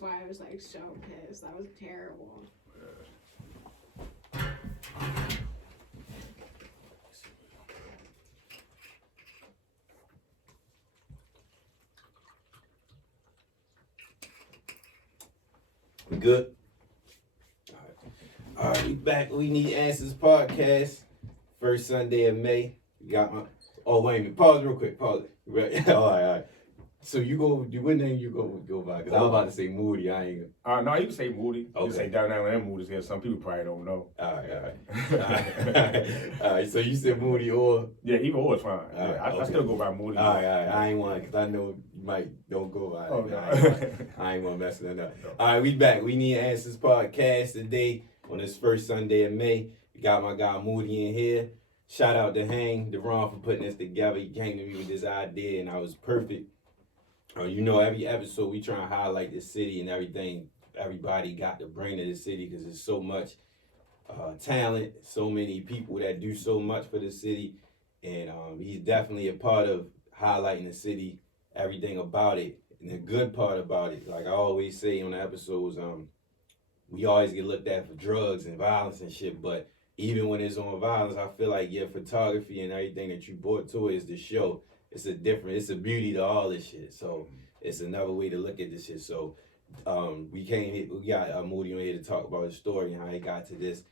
That's why I was like so pissed. That was terrible. We good? All right, we back. We Need Answers podcast. First Sunday of May. We got my. Oh, wait a minute. Pause real quick. Pause. Right. All right. So what name you go by? Because I was about to say Moody. I ain't. No, you can say Moody. Okay. You can say Devin Allen and Moody. Here. Some people probably don't know. All right. All right. So you said Moody or? Yeah, either or is fine. Right, I okay. still go by Moody. All right. I ain't want because I know you might don't go by. Oh, no. I ain't want to mess that up. No. All right, we back. We Need Answers podcast today on this first Sunday of May. We got my guy Moody in here. Shout out to Hang, DeRon, for putting this together. He came to me with this idea, and I was perfect. Every episode we try and highlight the city and everything everybody got to bring to the city because there's so much talent, so many people that do so much for the city, and he's definitely a part of highlighting the city, everything about it, and the good part about it. Like I always say on the episodes, we always get looked at for drugs and violence and shit, but even when it's on violence, I feel like your photography and everything that you brought to it is the show. It's a beauty to all this shit. So it's another way to look at this shit. So we got Moody on here to talk about his story and how he got to this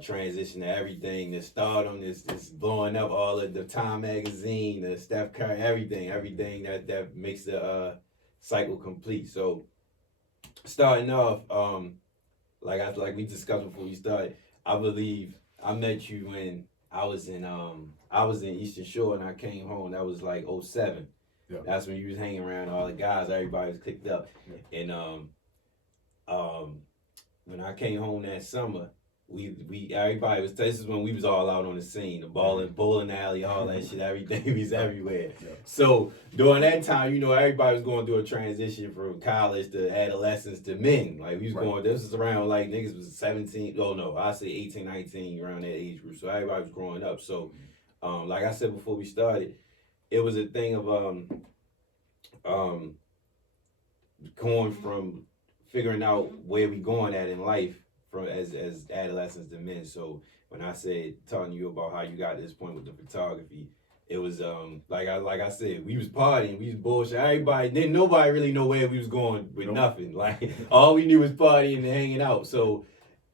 transition to everything, the stardom, this blowing up, all of the Time magazine, the Steph Curry, everything that makes the cycle complete. So starting off, like we discussed before we started, I believe I met you when I was in Eastern Shore and I came home. That was like 07. Yeah. That's when you was hanging around all the guys. Everybody was clicked up. Yeah. And when I came home that summer, everybody was. This is when we was all out on the scene, the bowling alley, all that shit. Everything was everywhere. Yeah. So during that time, everybody was going through a transition from college to adolescence to men. Like we was going. This was around like niggas was 17. Oh no, I say 18, 19, around that age group. So everybody was growing up. So, like I said before we started, it was a thing of going from figuring out where we going at in life. From as adolescents to men. So when I said talking to you about how you got to this point with the photography, it was like I said, we was partying, we was bullshit. Didn't nobody really know where we was going with nothing. Like all we knew was partying and hanging out. So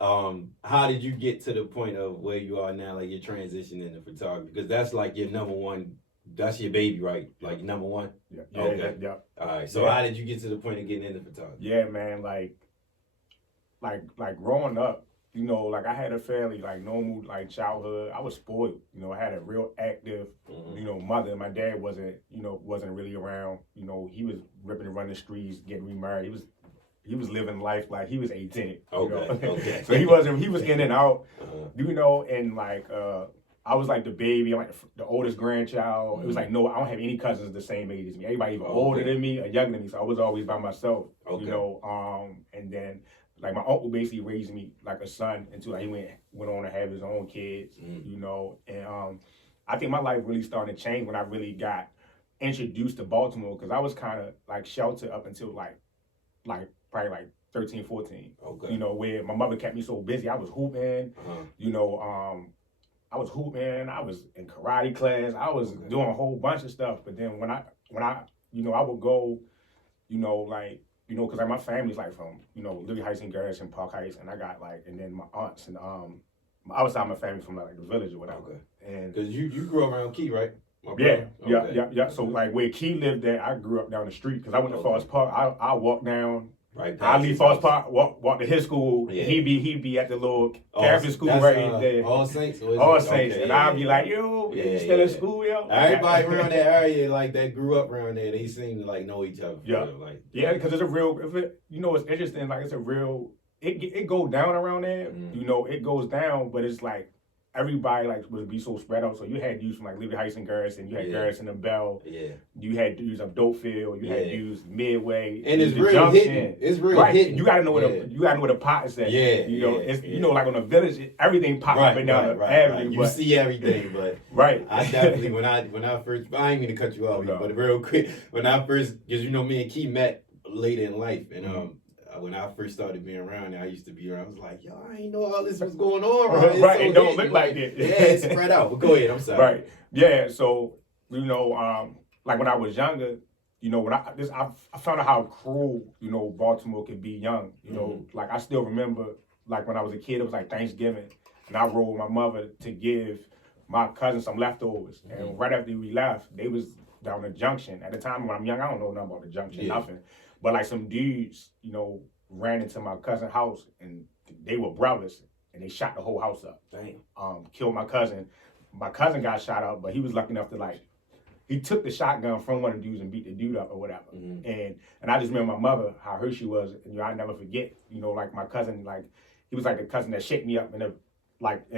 how did you get to the point of where you are now, like your transition into photography? Because that's like your number one. That's your baby, right? Like number one. Yeah. Okay. Yeah. All right. So how did you get to the point of getting into photography? Yeah, man. Like growing up, like I had a fairly like normal like childhood. I was spoiled, I had a real active, mother. My dad wasn't really around. He was ripping and running the streets, getting remarried. He was living life like he was 18. Okay. So he was in and out, and like I was like the baby, I'm like the oldest grandchild. Mm-hmm. It was like, no, I don't have any cousins the same age as me. Everybody either older than me or younger than me. So I was always by myself, and then like my uncle basically raised me like a son until like, he went on to have his own kids, and I think my life really started to change when I really got introduced to Baltimore because I was kind of like sheltered up until like probably like 13, 14. Okay. Where my mother kept me so busy. I was hooping, I was in karate class, I was doing a whole bunch of stuff. But then when I I would go, because like my family's like from, Liberty Heights and Garrison, Park Heights, and I got like, and then my aunts and my other side of my family from like the village or whatever. Okay. And because you grew up around Key, right? Yeah. So like where Key lived at, I grew up down the street because I went to Forest Park. I walked down. Right. I leave Forest Park, walk to his school. Yeah. He'd be at the little Catholic school right there. All Saints. All Saints, and I'd be like, yo, you still in school, yo? Everybody around that area, like that grew up around there, they seem to like know each other. Because it's a real. It's interesting. Like it's a real. It goes down around there. It goes down, but it's like everybody like would be so spread out. So you had dudes from like Liberty Heights and Garrison. You had Garrison and Bell. Yeah. You had dudes of Dopefield. You had dudes Midway. And it's real hidden. It's real hidden. You gotta know where the pot is at. It's like on the village, everything popping up and down the avenue. You see everything, but I definitely when I first, I ain't mean to cut you off, but real quick, when I first, because me and Key met later in life, and when I first started being around there, I used to be around. I was like, yo, I ain't know all this was going on. Bro. It's Right, so it don't hidden. look like it. Yeah, it's spread out. But go ahead, I'm sorry. Right. Yeah. So like when I was younger, when I found out how cruel Baltimore could be young. Like I still remember like when I was a kid, it was like Thanksgiving, and I rode with my mother to give my cousin some leftovers, and right after we left, they was down the junction. At the time when I'm young, I don't know nothing about the junction, nothing. But like some dudes, ran into my cousin's house, and they were brothers, and they shot the whole house up. Damn. Killed my cousin. My cousin got shot up, but he was lucky enough to he took the shotgun from one of the dudes and beat the dude up or whatever. And I just remember my mother, how hurt she was, and I never forget. Like my cousin, he was like the cousin that shake me up in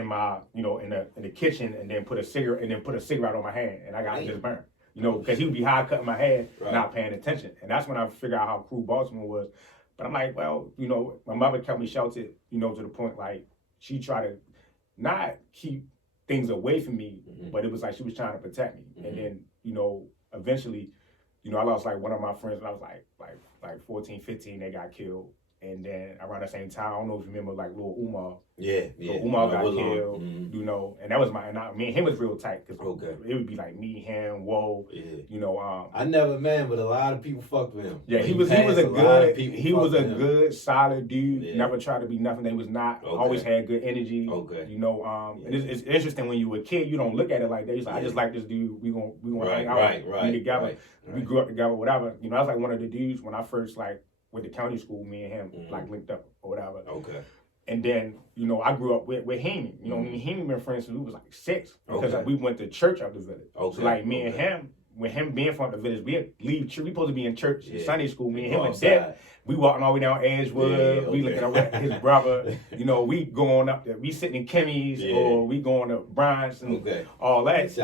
my in the kitchen, and then put a cigarette on my hand, and I got just burned. Because he would be high cutting my hair, not paying attention. And that's when I figured out how cruel Baltimore was. But I'm like, well, my mother kept me sheltered, to the point she tried to not keep things away from me, but it was like she was trying to protect me. And then, eventually, I lost one of my friends when I was like 14, 15, they got killed. And then around the same time, I don't know if you remember Lil Umar. Yeah. So Umar got killed, and that was me and him was real tight, because it would be like me, him, whoa, I never met, but a lot of people fucked with him. Yeah, he was a good, solid dude. Yeah. Never tried to be nothing they was not. Always had good energy. And it's interesting when you were a kid, you don't look at it like that. You're like, I just like this dude. We gonna hang out, be together. We grew up together, whatever. I was like one of the dudes when I first went to county school. Me and him linked up or whatever. And then, I grew up with Hemi. Me and Hemi been friends since we was 6, because we went to church out the village. So me and him, with him being from the village, we leave church. We supposed to be in church, Sunday school. Me and him and Dad, we walking all the way down Edgewood. We looking at his brother. We going up there. We sitting in Kimmy's, or we going to Brian's and all that.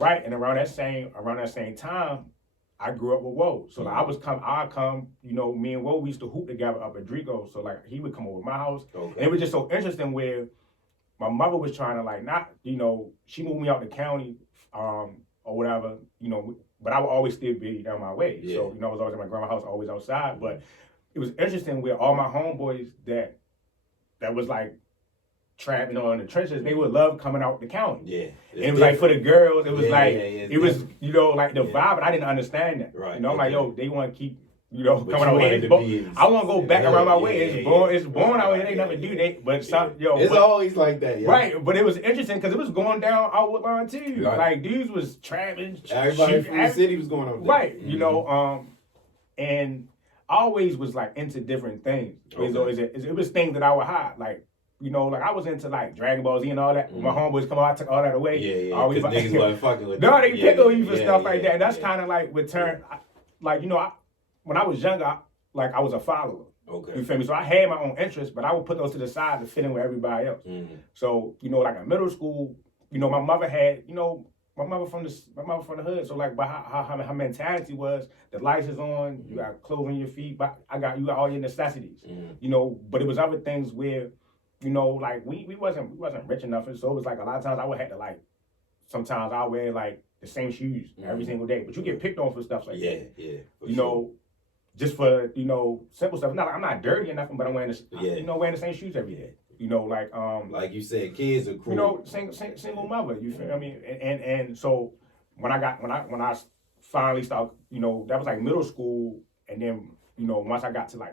Right, and around that same time, I grew up with Woe. So I come, me and Woe, we used to hoop together up at Drico. So he would come over to my house. And it was just so interesting where my mother was trying to she moved me out the county, or whatever, but I would always still be down my way. Yeah. So, I was always at my grandma's house, always outside. But it was interesting where all my homeboys that was trapping in the trenches, they would love coming out the county. Yeah. And it was for the girls, it was it was, the vibe, but I didn't understand that. Right. I'm like, yo, they want to keep, coming out here. I want to go back around my way. It's born out here. They never do that. But it's always like that, yo. Right. But it was interesting because it was going down Outwood Line too. Right. Dudes was trapping. Everybody from the city was going out there. Right. And I always was into different things. It was things that I would hide. I was into Dragon Ball Z and all that. When my homeboys come out, I took all that away. Yeah. Because niggas wasn't fucking with no, they pick on you for stuff like that. And that's kind of return. When I was younger, I was a follower. You feel me? So I had my own interests, but I would put those to the side to fit in with everybody else. So, in middle school, my mother had, my mother from the hood. So but her mentality was, the lights is on, you got clothes on your feet, but you got all your necessities. But it was other things where, we wasn't rich enough, and so it was a lot of times I would have to sometimes I wear the same shoes every single day. But you get picked on for stuff like that. Yeah. Just for simple stuff. I'm not dirty or nothing, but I'm wearing wearing the same shoes every day. Like you said, kids are cool. Single mother. You feel me? And so when I finally started, that was middle school, and then once I got to the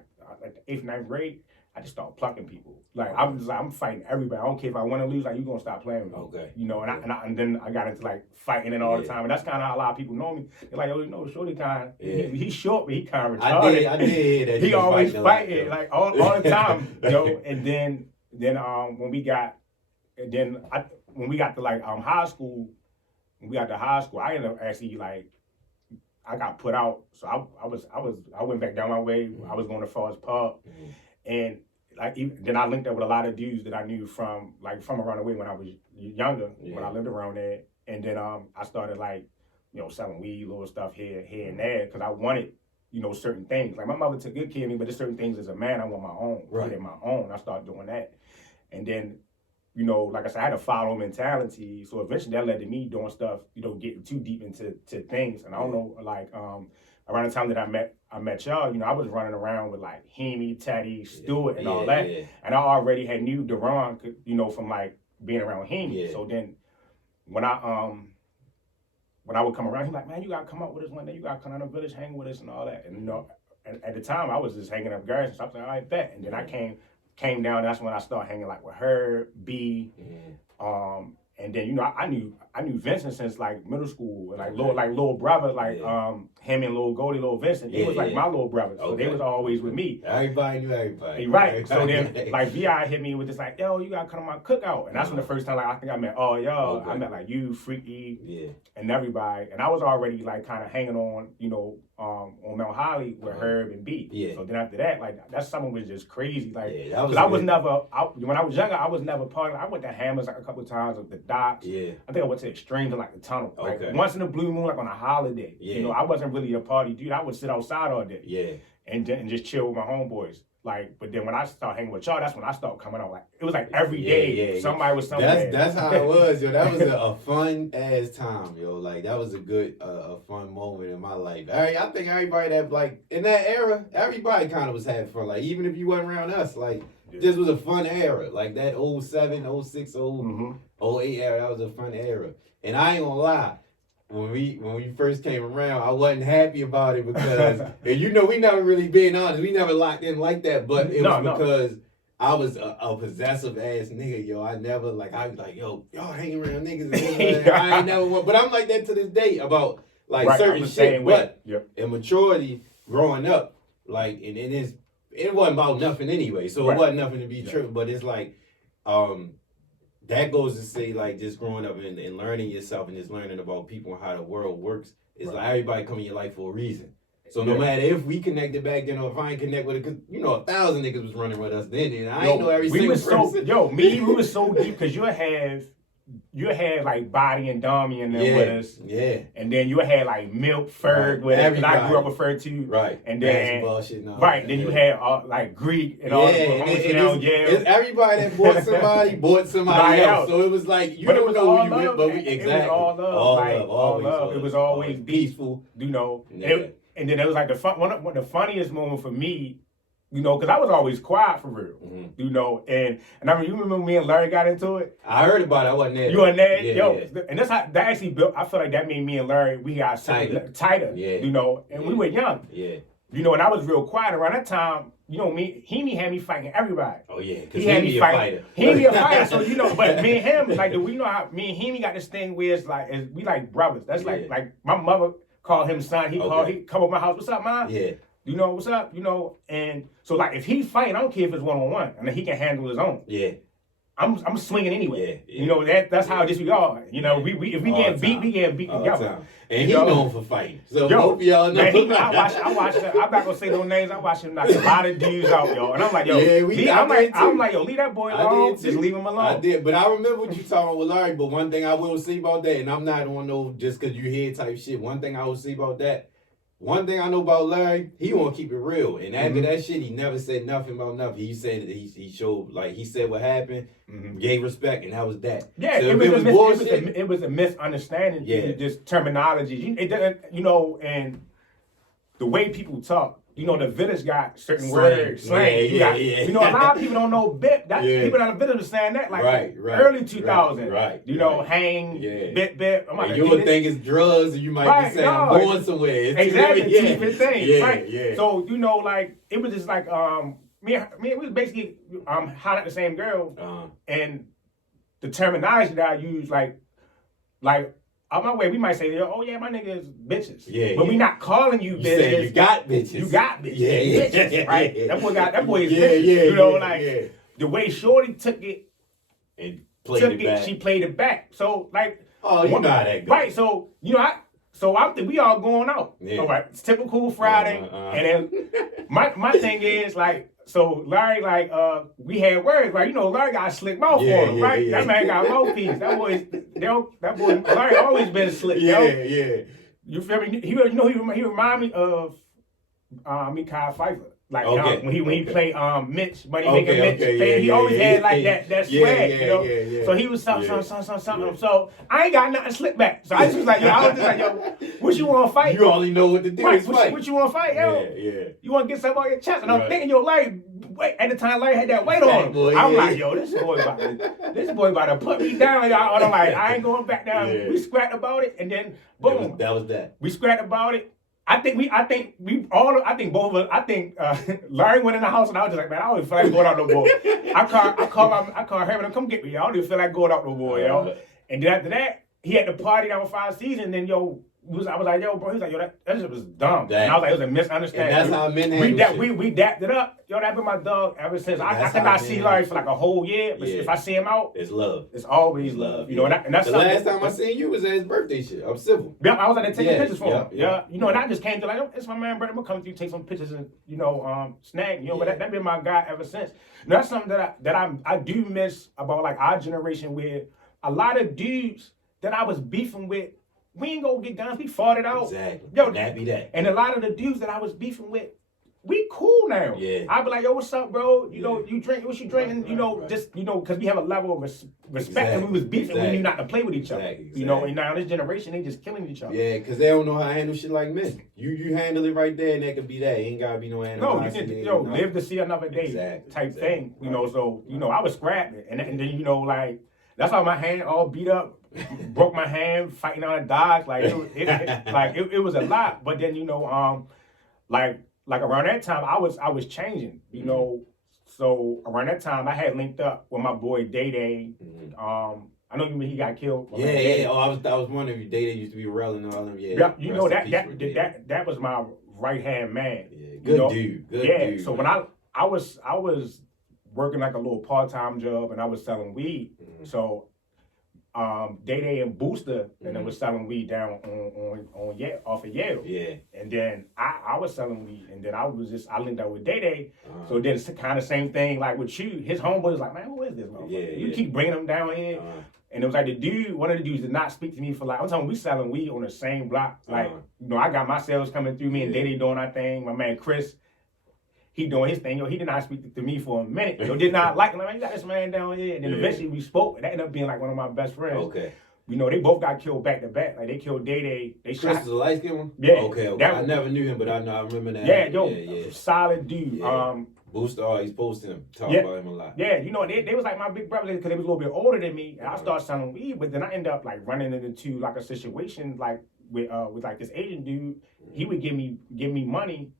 8th, 9th grade, I just started plucking people. I'm fighting everybody. I don't care if I want to lose. You gonna stop playing with me. And then I got into fighting and all the time. And that's kind of how a lot of people know me. They're like, oh, Shorty kind. He's short, but he kind of retarded. I did hear that. He always fighting all the time. And then when we got to high school, I ended up actually I got put out. So I went back down my way. I was going to Forest Park. And then I linked up with a lot of dudes that I knew from around the way when I was younger, when I lived around there. And then I started selling weed, little stuff here and there, because I wanted certain things. My mother took good care of me, but there's certain things as a man I want my own. Right. Get my own. I started doing that, and then like I said, I had a follow mentality. So eventually that led to me doing stuff, getting too deep into things. And I don't know, around the time that I met y'all, I was running around with like Hemi, Teddy, Stewart, and all that. Yeah. And I already had knew Deron, from like being around Hemi. Yeah. So then when I would come around, he's like, man, you gotta come out with us one day. You gotta come down to the village, hang with us, and all that. And and at the time I was just hanging up guys and stuff. I was like, all right, bet. And then I came down. That's when I started hanging like with her, B, and then I knew Vincent since like middle school, and like little brother, like him and little Goldie, little Vincent. They was like my little brothers, so they was always with me. Everybody knew everybody. Right. So then like VI hit me with this like, yo, you gotta come to my cookout, and that's when the first time like I think I met all y'all. I met like you, Freaky, and everybody, and I was already like kind of hanging on, on Mount Holly with Herb and B. Yeah. So then after that, like that summer was just crazy. Like, when I was younger, I was never part of it. I went to Hammers like a couple of times with the docks. Yeah. I think I went to Extremes and like the tunnel. Like once in a blue moon, like on a holiday. Yeah. I wasn't really a party dude. I would sit outside all day. Yeah. And just chill with my homeboys. Like, but then when I started hanging with y'all, that's when I started coming out. Like, it was like every day somebody was somewhere. That's how it was, yo. That was a fun ass time, yo. Like, that was a good, a fun moment in my life. I think everybody that like in that era, everybody kind of was having fun. Like, even if you wasn't around us, like this was a fun era. Like that 07, 06, 08 era, that was a fun era. And I ain't gonna lie. When we first came around, I wasn't happy about it because, and we never really being honest, we never locked in like that, but it was because I was a possessive ass nigga, yo. I was like, yo, y'all hanging around niggas. I ain't never, but I'm like that to this day about like certain shit, but in maturity, growing up, like, and it wasn't about nothing anyway, so it wasn't nothing to be tripping, but it's like, that goes to say, like, just growing up and learning yourself and just learning about people and how the world works. It's like everybody come in your life for a reason. So no matter if we connected back then or if I ain't connect with it, because, 1,000 niggas was running with us then, and I ain't know every single person. We was so deep because you had like Body and Dami and them with us. Yeah. And then you had like Milk, Ferg with us. And I grew up with Ferg too. Right. And then then you had like Greek and all everybody that bought somebody else. So it was like you don't know who you with, but exactly. It was all love. All love. It was always peaceful. Yeah. And then it was like the funniest moment for me. Because I was always quiet for real, and I mean, you remember me and Larry got into it? I heard about it, I wasn't there. You weren't there? Yeah. And that's how that actually built, I feel like that made me and Larry, we got tighter, and we were young. Yeah. And I was real quiet around that time. He had me fighting everybody. Oh yeah, because he had me fighting. He be a fighter, so but me and him, like, we know how me and him got this thing where it's like, we like brothers. That's like my mother called him son, he come over my house, what's up, Mom? Yeah. What's up? And so like if he fight, I don't care if it's 1-on-1, and he can handle his own. Yeah. I'm swinging anyway. Yeah. That's how we are. If we get beat, we get beat together. And he known for fighting. So hope y'all know. Man, I watch I'm not gonna say no names. I watch him knock a lot of dudes out, yo. And I'm like, yo, I'm like, yo, leave that boy alone. Just leave him alone. I did, but I remember what you talking with Larry. But one thing I will say about that, and I'm not on no just because you hear type shit. One thing I will say about that. One thing I know about Larry, he want to keep it real. And after that shit, he never said nothing about nothing. He said that he showed, like, he said what happened, gave respect, and that was that. Yeah, so it was a misunderstanding. Yeah. Just terminology. It doesn't, and the way people talk. The village got certain words, slang. A lot of people don't know bit. People in the village are saying that like early 2000. Right. Hang, bit. You would think it's drugs, and you might be saying I'm going somewhere. It's exactly. Two different things. Right. Yeah. So like it was just like me. We was basically hot at the same girl, and the terminology that I use like. On my way, we might say, oh yeah, my nigga is bitches. Yeah, but we not calling you bitches. You got bitches. You got bitches. Yeah, bitches, right? That boy is bitches. The way Shorty took it and played it back. She played it back. So like, you know how that goes. Right. So I think we all going out. Yeah. All right. It's typical Friday, and then my thing is like. So Larry, like, we had words, right? Larry got a slick mouth for him, right? That man got a mouthpiece. That boy, Larry always been slick, yo. Yeah. You feel me? He remind me of Mekhi Phifer. Like Okay. when he played Mitch, Money Okay, Making Mitch, okay, yeah, he yeah, always yeah, had like yeah. that Yeah, swag, yeah, you know. yeah, yeah. So he was something. Yeah. So I ain't got nothing to slip back. So I just was like, yo, what you want to fight? You only know what to do is fight. What you want to fight, yo? Yeah. You want to get something on your chest? And I'm Right. thinking, yo, Larry, wait, at the time Larry had that weight on him. Boy, I'm yeah. like, yo, this boy about to put me down. And I'm like, I ain't going back down. Yeah. We scrapped about it, and then boom, That was that. we scrapped about it. I think both of us. I think Larry went in the house, and I was just like, man, I don't even feel like going out no more. I called Herman, come get me. I don't even feel like going out no more, yo. And then after that, he had the party down with 5 Seasons, and then I was like, yo, bro. He was like, yo, that shit was dumb. And I was like, it was a misunderstanding. And that's how men handle shit. We dapped it up. Yo, that been my dog ever since. I think I see Larry for like a whole year, but if I see him out, it's love. It's always love. You know, and that's the last time I seen you was at his birthday shit. I'm civil. Yeah, I was out there taking pictures for him. Yeah. You know, and I just came to like, it's my man, brother. I'm gonna come through, take some pictures, and snag. You know, but that been my guy ever since. Now, that's something that I do miss about like our generation, where a lot of dudes that I was beefing with, we ain't go get guns. We fought it out. Exactly. Yo, that be that. And a lot of the dudes that I was beefing with, we cool now. Yeah. I be like, yo, what's up, bro? You know, you drink, what you drinking? Right. Just because we have a level of respect, and we was beefing. We knew not to play with each other. Exactly. You know, and now this generation, they just killing each other. Yeah, because they don't know how to handle shit like men. You handle it right there, and that could be that. Ain't gotta be no animal. No, you can live to see another day type thing. You know, so I was scrapping, and then like that's why my hand all beat up. Broke my hand fighting on a dodge, like it was a lot. But then like around that time I was changing, you know. So around that time I had linked up with my boy Day Day. I know he got killed. Yeah. Oh, I was wondering if Day Day used to be railing and all them. Yeah. You know that was my right hand man. Yeah, good dude. Good dude. So when I was working like a little part-time job, and I was selling weed. So Day Day and Booster, and they was selling weed down on off of Yale. Yeah. And then I was selling weed, and then I linked up with Day Day. So then it's kind of same thing like with you. His homeboy was like, man, who is this motherfucker? Yeah, you keep bringing him down here. And it was like one of the dudes did not speak to me for like, I'm talking we selling weed on the same block. Like, I got my sales coming through, me and Day Day doing our thing. My man Chris, he doing his thing. He did not speak to me for a minute. Did not like him. Like, man, you got this man down here. And then eventually we spoke. And that ended up being like one of my best friends. Okay. They both got killed back to back. Like, they killed Day Day. They Chris shot. is a light skinned one? Yeah. Okay. I never knew him, but I remember that. Yeah, solid dude. Yeah. Booster always posting him, talking about him a lot. Yeah, they was like my big brothers because they was a little bit older than me. And I started selling weed, but then I ended up like running into like a situation like with like this Asian dude. He would give me money.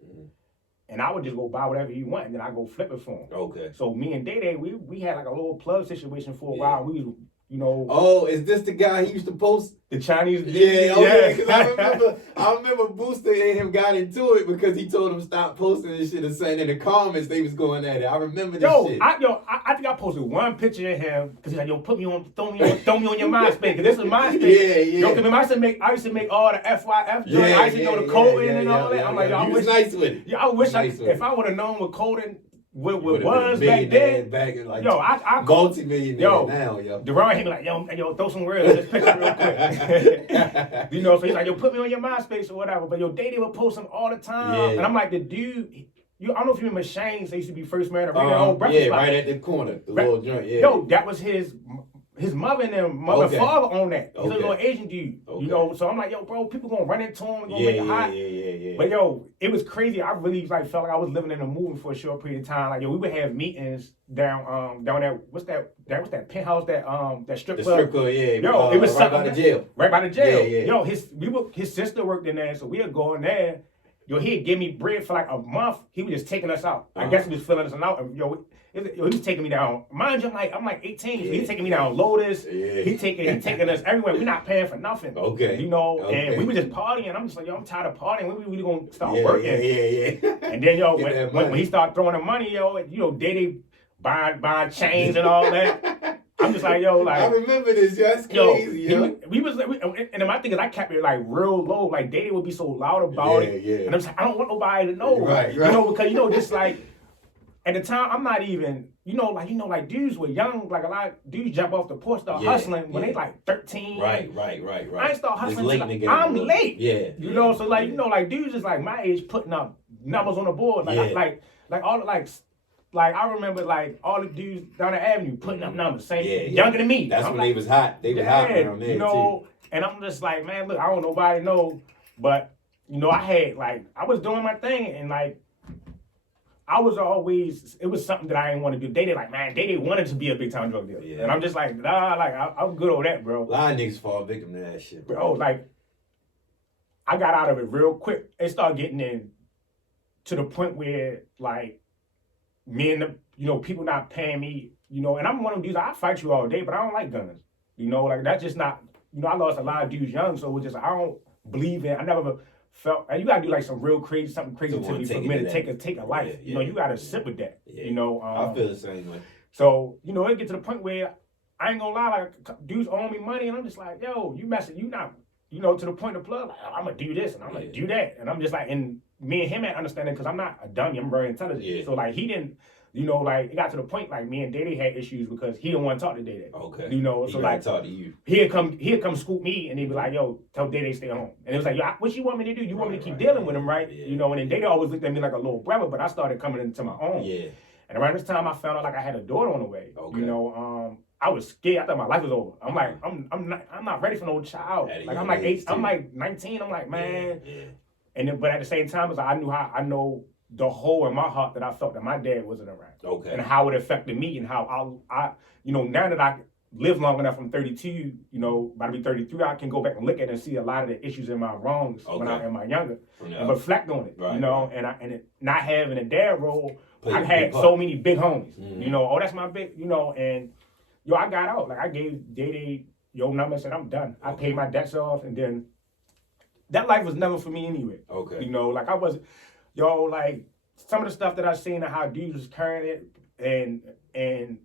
And I would just go buy whatever he want, and then I go flip it for him. Okay. So me and Day Day, we had like a little plug situation for a while. We was, Oh, is this the guy he used to post? The Chinese dude? Yeah, because I remember Booster and him got into it because he told him stop posting this shit and saying in the comments they was going at it. I remember this shit. I think I posted one picture of him because he's like, yo, throw me on your MySpace, because this is MySpace. Yeah. Yo, I used to make all the FYF joints. I used to know the coding and all that. I'm like, yo, I wish. Nice with it. Yeah, I wish if I would have known what coding. What was back then? Back in like I multi-millionaire now, yo. Deron hit me like, yo, throw some words in this picture real quick. So he's like, yo, put me on your MySpace or whatever. But Day Day would post him all the time. Yeah. And I'm like, the dude, I don't know if you remember Shane's, they used to be first man around the whole breakfast spot. Right at the corner, the little joint, yeah. Yo, that was his mother and them, and father on that. He's a little Asian dude, So I'm like, yo, bro, people gonna run into him and gonna make it hot. Yeah. But yo, it was crazy. I really felt like I was living in a movie for a short period of time. Like, yo, we would have meetings down there. What's that penthouse that strip club? The strip club, yeah. Yo, it was right by the jail. Right by the jail. Yeah. Yo, his sister worked in there, so we'd go in there. Yo, he'd give me bread for like a month. He was just taking us out. I guess he was filling us out. And, he was taking me down. Mind you, I'm like 18. So he's taking me down Lotus. Yeah. He taking us everywhere. We're not paying for nothing. Okay. And we were just partying. I'm just like, yo, I'm tired of partying. When we really gonna start working? Yeah. And then when he started throwing the money, Day Day buying chains and all that. I'm just like, yo, like. I remember this, yo. That's crazy, yo. And my thing is, I kept it like real low. Like Day Day would be so loud about it. Yeah. And I'm just like, I don't want nobody to know. Right. Because just like. At the time, I'm not even, like dudes were young, like a lot of dudes jump off the porch, start hustling when they like 13. Right. I ain't start hustling until I'm late. Yeah. So like dudes is like my age putting up numbers on the board. Like like all like I remember like all the dudes down the avenue putting up numbers, saying younger than me. That's when they was hot. They was hot around there too. And I'm just like, man, look, I don't nobody know, but I was doing my thing, and like I was always, it was something that I didn't want to do. They wanted to be a big time drug dealer, and I'm just like, nah, like I'm good on that, bro. A lot of niggas fall victim to that shit, bro. Like I got out of it real quick. It started getting in to the point where like me and the, people not paying me, and I'm one of them dudes, I fight you all day, but I don't like guns. Like that's just not, I lost a lot of dudes young, so it was just, I don't believe in, I never felt, you gotta do like something crazy to me for a minute, take a life. You gotta sit with that. I feel the same way. So, it get to the point where I ain't gonna lie, like dudes owe me money, and I'm just like, yo, you messing, you not, to the point of plug, like, I'm gonna do this and I'm gonna do that, and I'm just like, and me and him ain't understanding because I'm not a dummy, I'm very intelligent. Yeah. So like he didn't, like it got to the point like me and Day had issues because he didn't want to talk to Day. Okay. So like talk to you. He'd come scoop me and he'd be like, yo, tell Day stay home. And it was like, yo, what you want me to do? You want me to keep dealing with him, right? Yeah. And then Day always looked at me like a little brother, but I started coming into my own. Yeah. And around this time I found out like I had a daughter on the way. Okay. I was scared. I thought my life was over. I'm like, I'm not ready for no child. Like I'm like 19. I'm like, man. Yeah. And then, but at the same time, it's like I know the hole in my heart that I felt that my dad wasn't around. Okay. And how it affected me and how I now that I live long enough, I'm 32, about to be 33, I can go back and look at it and see a lot of the issues in my wrongs when I am younger and reflect on it, right, and not having a dad role, I had so many big homies, that's my big, and I got out. Like I gave Day your number and said, I'm done. I paid my debts off, and then that life was never for me anyway. Okay. Like I was, like some of the stuff that I seen and how dudes was carrying it, and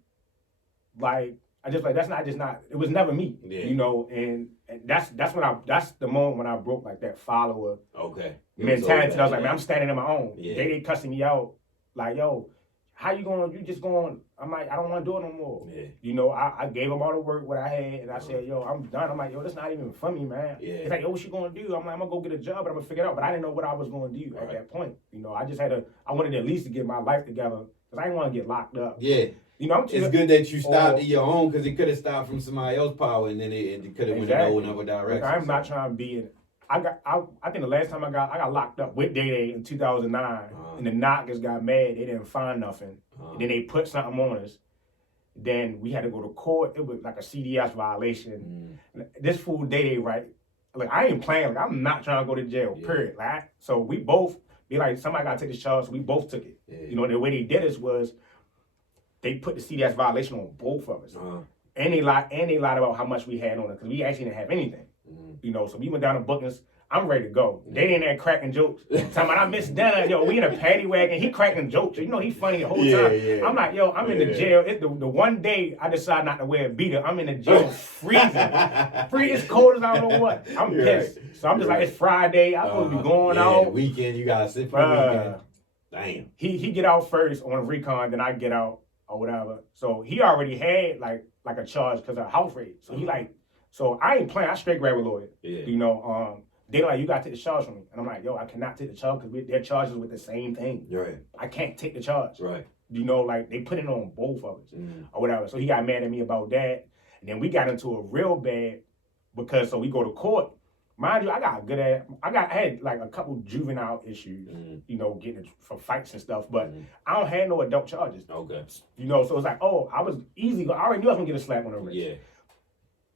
like I just like that's not. It was never me. Yeah. And that's the moment when I broke like that follower. Okay. Mentality. I was like, man, I'm standing on my own. Yeah. They cussing me out. Like, yo, how you going? You just going? I'm like, I don't want to do it no more. Yeah. I gave them all the work what I had, and I said, yo, I'm done. I'm like, yo, that's not even for me, man. Yeah. It's like, yo, what you gonna do? I'm like, I'm gonna go get a job, but I'm gonna figure it out. But I didn't know what I was gonna do at that point. I wanted at least to get my life together because I didn't want to get locked up. Yeah. It's good that you stopped at your own because it could have stopped from somebody else's power, and then it could have went in another direction. I'm not trying to be in. I think the last time I got locked up with Day in 2009, and the knockers got mad. They didn't find nothing. And then they put something on us. Then we had to go to court. It was like a CDS violation. This fool Day, right? Like I ain't playing. Like I'm not trying to go to jail. Period. Like so we both be like somebody got to take this charge. So we both took it. Yeah. The way they did us was they put the CDS violation on both of us. And they lied about how much we had on it because we actually didn't have anything. So we went down to bookings. I'm ready to go. They in there cracking jokes. Talking about I missed dinner. Yo, we in a paddy wagon. He cracking jokes. He funny the whole time. Yeah. I'm like, yo, I'm in the jail. It's the one day I decide not to wear a beater. I'm in the jail freezing. It's cold as I don't know what. I'm pissed. So I'm just like, it's Friday. I'm supposed to be going out. The weekend, you gotta sit for the weekend. Damn. He get out first on a recon, then I get out or whatever. So he already had like a charge because of house raid. So he like, so I ain't playing. I straight grab a lawyer. Yeah. They like, you got to take the charge from me. And I'm like, yo, I cannot take the charge because their charges with the same thing. Right. I can't take the charge. Right. Like they put it on both of us or whatever. So he got mad at me about that. And then we got into a real bad because so we go to court. Mind you, I had like a couple juvenile issues, getting for fights and stuff, but I don't have no adult charges. Okay. So it's like, oh, I was easy. I already knew I was gonna get a slap on the wrist. Yeah.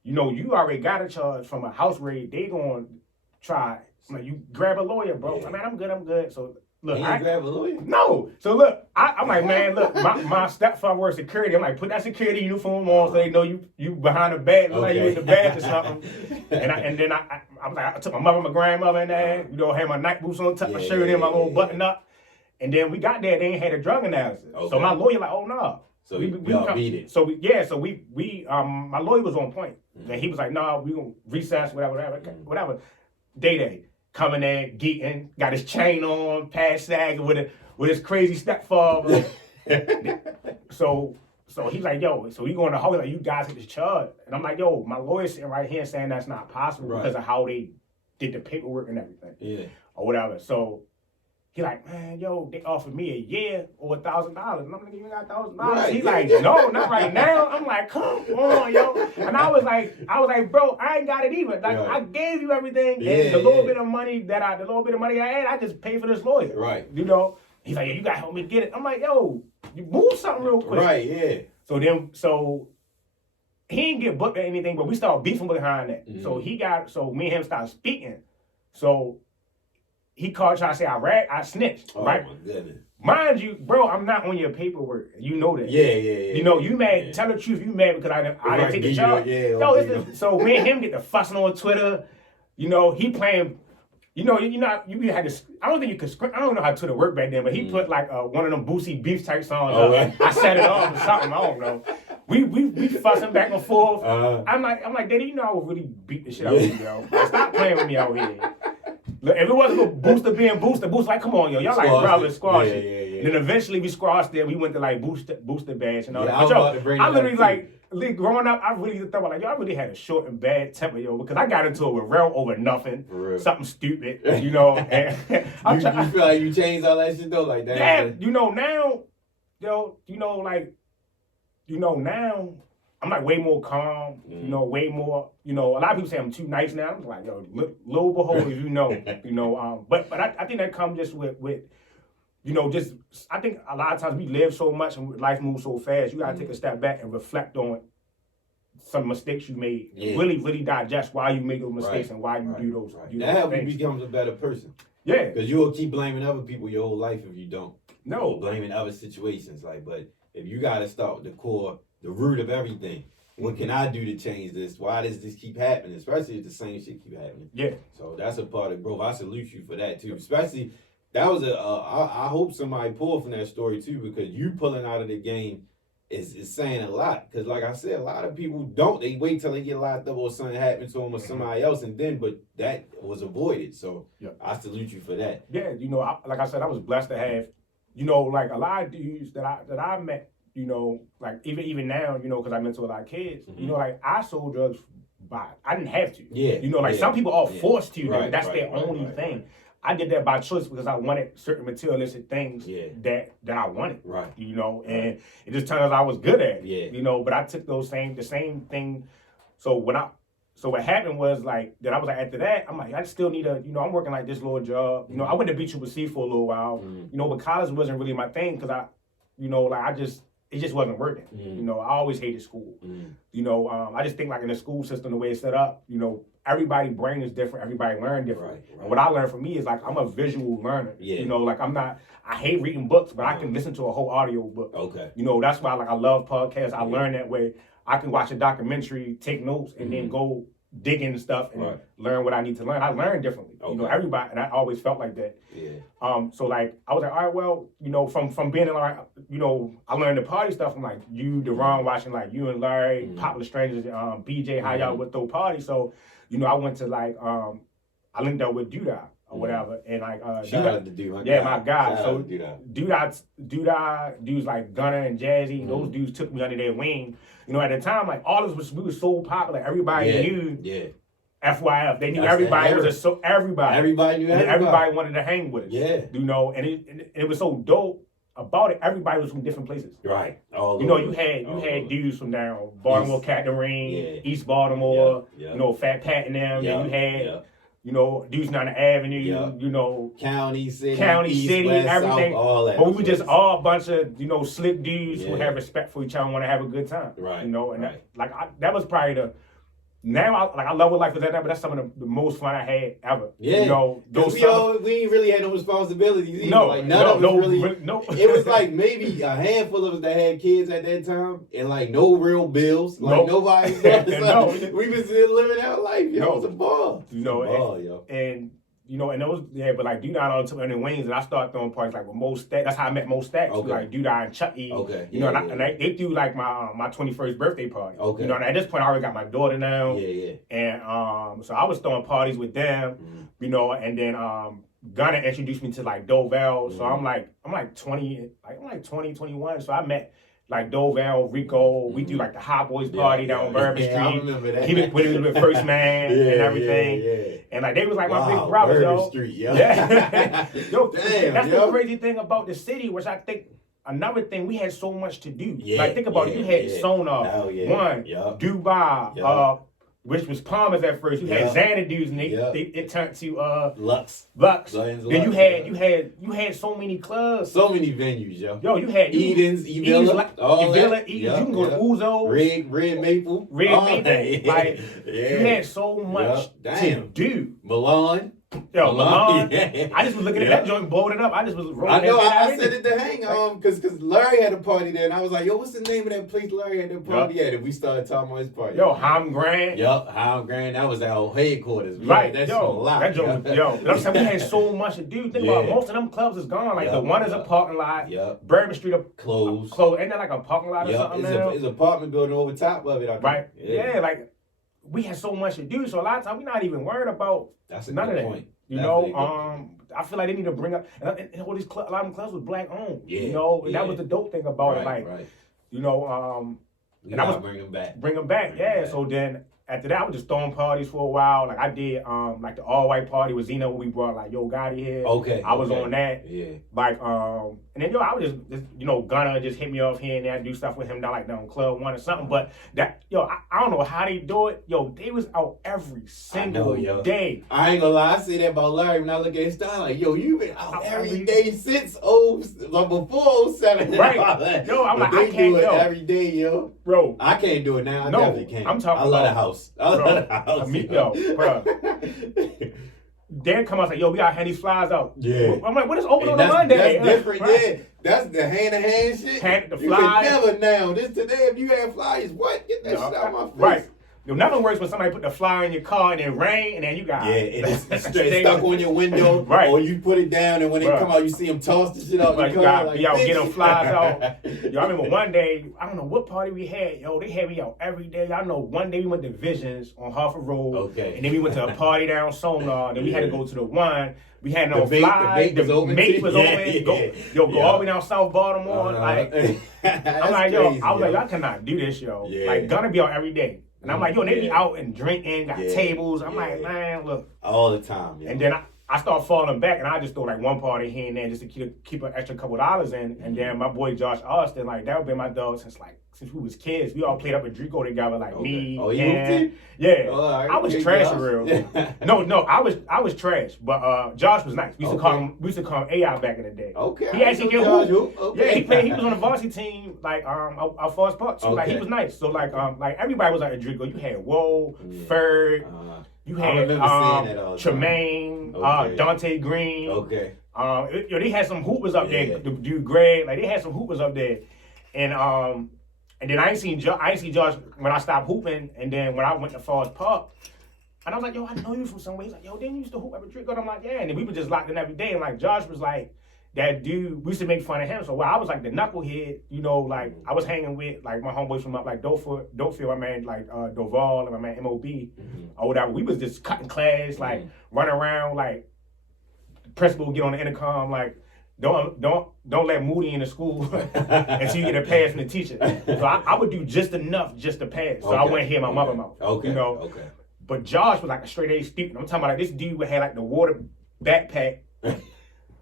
You already got a charge from a house raid. They gonna try. I'm like, you grab a lawyer, bro. Yeah. I mean, I'm good. So look, I grab a lawyer. No. So look, I'm like, man, look, my stepfather works security. I'm like, put that security uniform on so they know you behind the badge, like you in the badge or something. And then I was like, I took my mother, my grandmother in there. Had my night boots on, tucked my shirt in, my little button up. And then we got there. They ain't had a drug analysis. Okay. So my lawyer like, oh no. So we beat it. So my lawyer was on point. And he was like, no, we gonna recess, whatever. Day coming there, geeking, got his chain on, past sagging with his crazy stepfather. So he's like, yo, so he going to hold like, you guys hit this charge. And I'm like, yo, my lawyer's sitting right here saying that's not possible because of how they did the paperwork and everything. Yeah. Or whatever. So He like, man, yo, they offered me a year or $1,000. And I'm like, you got $1,000? Right, He yeah. like, no, not right now. I'm like, come on, yo. And I was like, bro, I ain't got it either. Like, Right. I gave you everything, Yeah, and the little yeah. bit of money I had, I just paid for this lawyer. Right. You know? He's like, yeah, you gotta help me get it. I'm like, yo, you move something real quick. Right, yeah. So he didn't get booked or anything, but we started beefing behind that. Mm-hmm. So me and him started speaking. So he called trying to say I snitched, right? Oh my goodness. Mind you, bro, I'm not on your paperwork. You know that. Yeah. You know, you mad. Yeah. Tell the truth, you mad because I didn't take the job. So me and him get the fussing on Twitter. You know, he playing. You had to. I don't think you could. I don't know how Twitter worked back then, but he put like one of them Boosie Beef type songs up. Right. I set it off or something. I don't know. We fussing back and forth. I'm like, Daddy, you know I would really beat the shit out of you, yo. Stop playing with me out here. Look, if it wasn't for Booster being Booster like, come on, yo, y'all like brothers, squash it. Yeah. And then eventually we squashed it. We went to like Booster Bash and all that. But I literally like growing up, I really thought like, yo, I really had a short and bad temper, yo, because I got into it with Rel over nothing, something stupid, you know. And you feel like you changed all that shit though, like that. Yeah, you know now, yo, now. I'm like way more calm, you know, way more, you know, a lot of people say I'm too nice now. I'm like, yo, lo behold, you know, but I think that comes just with, you know, just, I think a lot of times we live so much and life moves so fast, you gotta take a step back and reflect on some mistakes you made. Yeah. Really digest why you make those mistakes and why you do those things. That helps you become a better person. Yeah. Because you will keep blaming other people your whole life if you don't. No. You're blaming other situations, but if you gotta start with the core, the root of everything. What can I do to change this? Why does this keep happening? Especially if the same shit keep happening. Yeah. So that's a part of growth. I salute you for that too. Especially that was I hope somebody pulled from that story too, because you pulling out of the game is saying a lot. Because like I said, a lot of people don't. They wait till they get locked up or something happens to them or somebody else, and then but that was avoided. So I salute you for that. Yeah, you know, like I said, I was blessed to have, you know, like a lot of dudes that I met. You know, like even now, you know, because I mentor a lot of kids, you know, like I sold drugs I didn't have to. Yeah. You know, like some people are forced to. Right, that's their only thing. Right. I did that by choice because I wanted certain materialistic things that I wanted. Right. You know, and it just turned out I was good at it. Yeah. You know, but I took the same thing. So what happened was like that I was like after that, I'm like, I still need I'm working like this little job. You know, I went to BCCC for a little while, you know, but college wasn't really my thing because it just wasn't working. You know, I always hated school. You know, I just think like in the school system, the way it's set up, you know, everybody's brain is different. Everybody learn different. Right. And what I learned from me is like, I'm a visual learner. Yeah. You know, like I hate reading books, but I can listen to a whole audio book. Okay. You know, that's why like I love podcasts. I learn that way. I can watch a documentary, take notes, and then go dig into stuff and learn what I need to learn. I learn differently. Okay. You know, everybody, and I always felt like that. Yeah. So like, I was like, all right, well, you know, from being in like, you know, I learned the party stuff from like you, Deron, watching like you and Larry, Popular Strangers, BJ, how y'all would throw parties. So, you know, I went to like, I linked up with Duda or whatever, and like, shout out to Dude, my guy. So dudes like Gunner and Jazzy, those dudes took me under their wing. You know, at the time, like all of us, we were so popular. Everybody knew. Yeah. FYF, they knew everybody. Everybody knew everybody. And everybody wanted to hang with us. Yeah. You know, and it was so dope about it. Everybody was from different places. Right. You know, you had dudes from down Baltimore, Catherine, East Baltimore. You know, Fat Pat and them. Then you had. You know, dudes down the avenue, you know. County, City, West, South, everything. all that. But we were just all a bunch of, you know, slick dudes who have respect for each other and want to have a good time. Right. You know, and that was probably now I love what life is at now, but that's some of the most fun I had ever. Yeah. You know, we ain't really had no responsibilities either. No. Like, none of us really. It was like maybe a handful of us that had kids at that time and like no real bills. Like nobody. We was living our life. Yo, it was a ball. You know, and you know, and those, but like Duda all took me under wings, and I started throwing parties like with Mo Stacks. That's how I met Mo Stacks. Okay. Like Duda and Chucky. Okay. You know, and they threw like my 21st birthday party. Okay. You know, and at this point I already got my daughter now. Yeah. And so I was throwing parties with them. You know, and then Gunna introduced me to like Dovel. So I'm like 20, 21. So I met like Doval, Rico. We do like the Hot Boys party down Bourbon Street. I remember that. He was with First Man and everything. Yeah. And like they was like my big brothers, Bourbon yo. Street, yo. Yeah. Yo, Damn, that's yo. the crazy thing about the city, which I think another thing, we had so much to do. Yeah, like think about it, you had Sonar, Dubai, which was Palmer's at first. You had Xanadu's, and it turned to Lux. Then you had so many clubs, so many venues, yo. Yo, you had Eden's, Evilla, Edens. You can go to Uzo, Red Maple, Like you had so much to do. Milan. Yo, Milan. I just was looking at that joint, blowing it up. I just was rolling. I know. I said it to hang because Larry had a party there, and I was like, "Yo, what's the name of that place Larry had that party at?" And we started talking about his party. Yo, Ham Grand. Yup, Ham Grand. That was our headquarters. Right. That's yo, a lot. that joint. Yo, I'm saying we had so much to do. Think about it, most of them clubs is gone. Like the one is a parking lot. Yep. Bourbon Street up closed. Ain't that like a parking lot or something now? It's an apartment building over top of it. Right. Yeah. Like we had so much to do. So a lot of times we're not even worried about none of that. Point. You know, I feel like they need to bring up, and all these a lot of them clubs was black owned. Yeah, you know, and that was the dope thing about it. Like, you know, and I was bring them back. Bring them back. So then after that, I was just throwing parties for a while. Like I did, like the all white party with Zeno. We brought like Yo Gotti here. I was on that. Yeah. Like and then I was just you know, Gunna just hit me off here and there, do stuff with him down Club One or something. But that I don't know how they do it. Yo, they was out every single day. I ain't gonna lie, I say that about Larry when I look at his style. Like, yo, you been out every day since before 07. Right. Yo, I'm like, I can't do it every day, yo. Bro, I can't do it now. I definitely can't. I'm talking I love the house. I love the house. Bro. Dan come out and say, yo, we got these flies out. Yeah. I'm like, what is open on a Monday? That's different, yeah. That's the hand-to-hand shit. The flies. You can never now. This today, if you had flies, what? Get that shit out of my face. Right. Yo, nothing works when somebody put the flyer in your car and it rain and then you got it's straight stuck on your window. Right. Or you put it down and when they come out, you see them toss the shit out. Like, you got be out get them flies out. Yo, I remember one day, I don't know what party we had. Yo, they had me out every day. I know one day we went to Visions on Harford Road. Okay. And then we went to a party down Sonar. Then we had to go to the one. We had no fly. The mate was open. Go all the way down South Baltimore. Like, I'm like, yo, I was like, y'all cannot do this, yo. Like, gonna be out every day. And I'm like, yo, they be out and drinking, got tables. I'm like, man, look. All the time. And then I start falling back, and I just throw like one party here and there just to keep an extra couple dollars in. And then my boy Josh Austin, like that would be my dog since we was kids. We all played up at Drico together, like me. Oh, you moved? Yeah. I was trash for real. No, I was trash, but Josh was nice. We used to call him AI back in the day. Okay. He actually can hoop. Yeah, he was on the varsity team, like our Forest Park too. Like he was nice. So like everybody was like at Drico. You had Woe, Ferg. You had Tremaine, Dante Green. Okay. They had some hoopers up there. The dude Greg, like they had some hoopers up there, and then I ain't seen Josh when I stopped hooping, and then when I went to Forest Park, and I was like, yo, I know you from somewhere. He's like, yo, didn't you used to hoop every trick? And I'm like, yeah. And then we were just locked in every day, and like Josh was like that dude. We used to make fun of him. So I was like the knucklehead, you know, like I was hanging with like my homeboys from up like Dofield, my man like Doval and my man MOB or whatever. We was just cutting class, like running around, like the principal would get on the intercom, like don't let Moody in the school until you get a pass from the teacher. So I would do just enough just to pass. So I wouldn't hear my mother mouth. You know. But Josh was like a straight A student. I'm talking about like this dude would have like the water backpack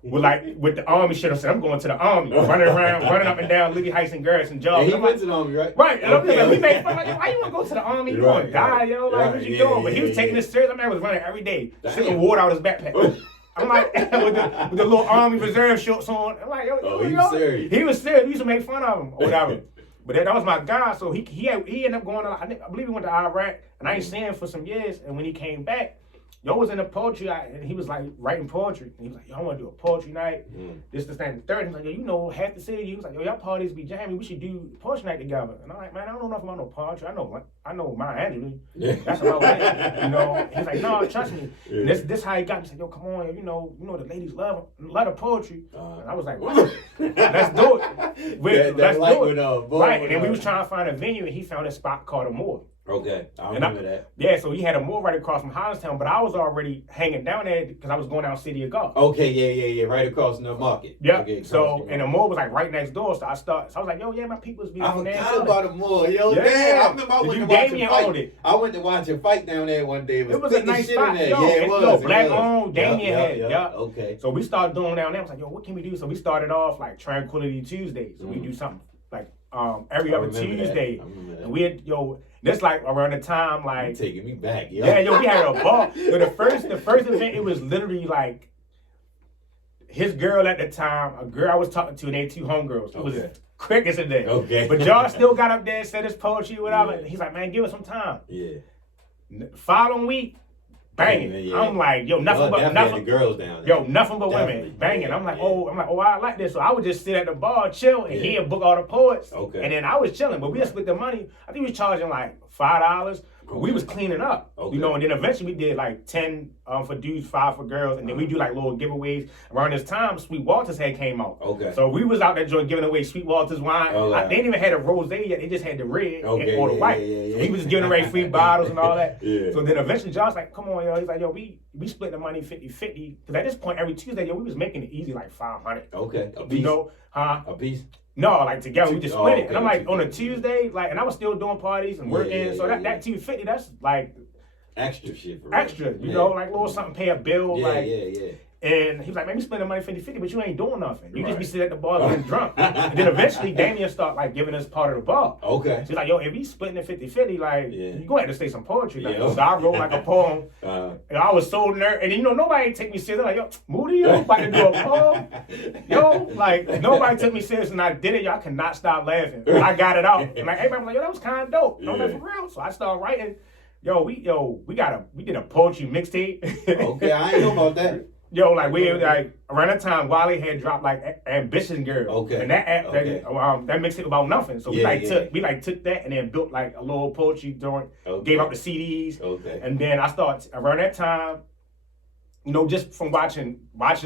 with the army shit. I said, I'm going to the army, running around, running up and down Libby Heights and Garrison Job. Yeah, he went to the army, right? Right. And I'm just like, we made fun like, why you want to go to the army? You want to die, yo? Like, what you doing? But he was taking this serious. I mean, I was running every day, sipping water out of his backpack. I'm like, with the little Army Reserve shorts on. I'm like, yo, he was serious. He was serious. We used to make fun of him or whatever. But that was my guy. So he ended up going to, I believe he went to Iraq, and I ain't seen him for some years. And when he came back, yo was in the poetry, and he was like writing poetry. And he was like, yo, I want to do a poetry night. This, thing, the third. He was like, yo, you know, half the city. He was like, yo, y'all parties be jamming. We should do poetry night together. And I'm like, man, I don't know nothing about no poetry. I know Maya Angelou. That's about it. You know. He's like, no, trust me. And this how he got me. He said, yo, come on, you know the ladies love the poetry. And I was like, what? Let's do it. Let's do it. Right. And then we was trying to find a venue, and he found a spot called the Moore. Okay, I remember that. Yeah, so he had a mall right across from Hollistown, but I was already hanging down there because I was going down City of God. Okay, yeah, right across in the market. Yeah. Okay, So and the mall was like right next door. So I was like, yo, yeah, my people's be I down there. forgot about the mall, yo. Yeah. Man, I remember I went to watch a fight. I went to watch a fight down there one day. It was a nice spot. Yo, yeah, it was. Black owned, Damien had. Yeah. Okay. So we started doing down there. I was like, yo, what can we do? So we started off like Tranquility Tuesdays. So we do something like every other Tuesday. And we had this like around the time like you're taking me back, yo. Yeah, we had a ball. So the first event, it was literally like his girl at the time, a girl I was talking to, and they two homegirls. It was quick as a day. Okay. But Josh still got up there, said his poetry, whatever. Yeah. He's like, man, give us some time. Yeah. Following week, banging. Yeah. I'm like, nothing the girls down there. Nothing but women banging. Yeah. I'm like, I like this. So I would just sit at the bar, chill, and he'd book all the poets. Okay. And then I was chilling, but we just split the money. I think we was charging like $5. We was cleaning up, and then eventually we did like 10 for dudes, 5 for girls, and then we do like little giveaways. Around this time, Sweet Walters had came out. Okay. So we was out there joint giving away Sweet Walters wine. They didn't even have a rosé yet; they just had the red or the white. So he was just giving away free bottles and all that. Yeah. So then eventually, John's like, "Come on, yo!" He's like, "Yo, we split the money 50-50." Because at this point, every Tuesday, we was making it easy, like 500. Okay. A piece. A piece. No, like together we just split it. And I'm like on a Tuesday, like, and I was still doing parties and working. So that $250, that's like extra shit. Extra, you know, like little something, pay a bill, And he was like, man, we spending money 50-50, but you ain't doing nothing. You just be sitting at the bar getting drunk. And then eventually Damien started like giving us part of the bar. Okay. So he's like, yo, if we splitting it 50-50, like, you gonna have to say some poetry. Like, so I wrote like a poem. And I was so nervous. And nobody take me serious. They're like, yo, Moody, yo, about to do a poem. Like, nobody took me serious. And I did it, y'all cannot stop laughing. I got it out. And like, everybody was like, yo, that was kind of dope. I'm like, for real. So I started writing. We did a poetry mixtape. Okay, I ain't know about that. Like around that time, Wally had dropped like Ambition Girl. Okay. And that mixtape about nothing. So we took that and then built like a little poetry joint, gave out the CDs. Okay. And then I started around that time, just from watching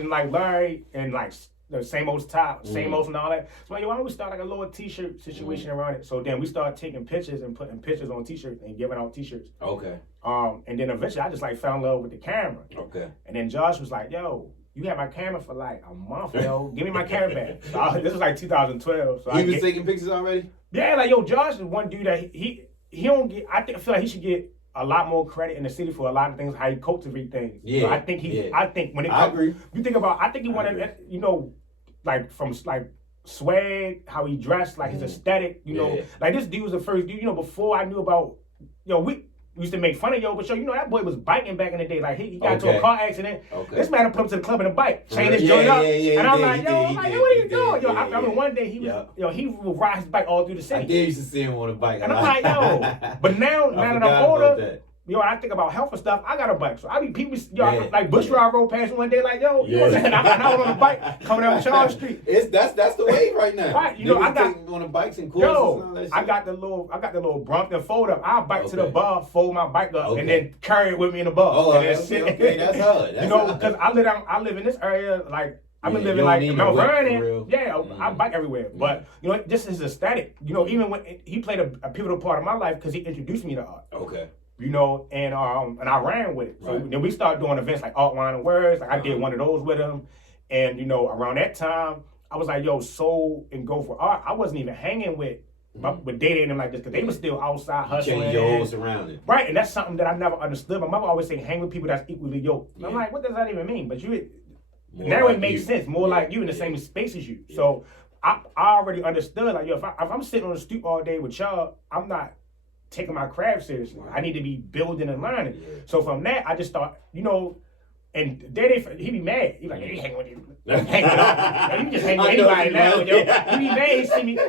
like Larry and like the same old style, same old and all that. So why don't we start like a little t-shirt situation around it? So then we started taking pictures and putting pictures on t-shirts and giving out t-shirts. Okay. And then eventually I just like fell in love with the camera. Okay. And then Josh was like, yo, you had my camera for like a month, yo. Give me my camera back. So this was like 2012. So he was taking pictures already? Yeah, like Josh is one dude that he don't get, I feel like he should get a lot more credit in the city for a lot of things, how he cultivate things. Yeah. So I think when it comes, agree. You think about, I think he wanted, like from like swag, how he dressed, like his aesthetic, like this dude was the first dude, before I knew about, we used to make fun of but that boy was biking back in the day. Like he got into a car accident. Okay. This man put him to the club in a bike, chained his joint up, and I'm like, what are you doing? I remember one day he was, he would ride his bike all through the city. I used to see him on a bike, and I'm like, but now that I'm older. I think about health and stuff. I got a bike, so I mean, people, like Bush Ride rode past me one day, like, you know what I'm saying? I was on a bike coming down Charles Street. That's the wave right now. Right, I got on the bikes and courses and all that shit. I got the little Brompton fold up. I bike to the bar, fold my bike up, and then carry it with me in the bar. Oh, okay, that's hard. Because I live in this area, like. I've been living like Mount Vernon. Yeah, I bike everywhere. But, just his aesthetic. Even when he played a pivotal part of my life because he introduced me to art. Okay. And I ran with it. So then we started doing events like Art, Wine, and Words. Like I did one of those with him. And, around that time, I was like, soul and go for art. I wasn't even hanging with Data and them like this because they were still outside hustling. Change your whole surroundings. Right, and that's something that I never understood. My mother always saying, hang with people that's equally yoked. I'm like, what does that even mean? But now it makes sense. More like you in the same space as you. Yeah. So I already understood. Like, if I'm sitting on the stoop all day with y'all, I'm not taking my craft seriously. I need to be building and learning. Yeah. So from that, I just thought, and he be mad. He like, hey, hang with you. Hang with us. You just hang with anybody now, yo. He be mad. He see me.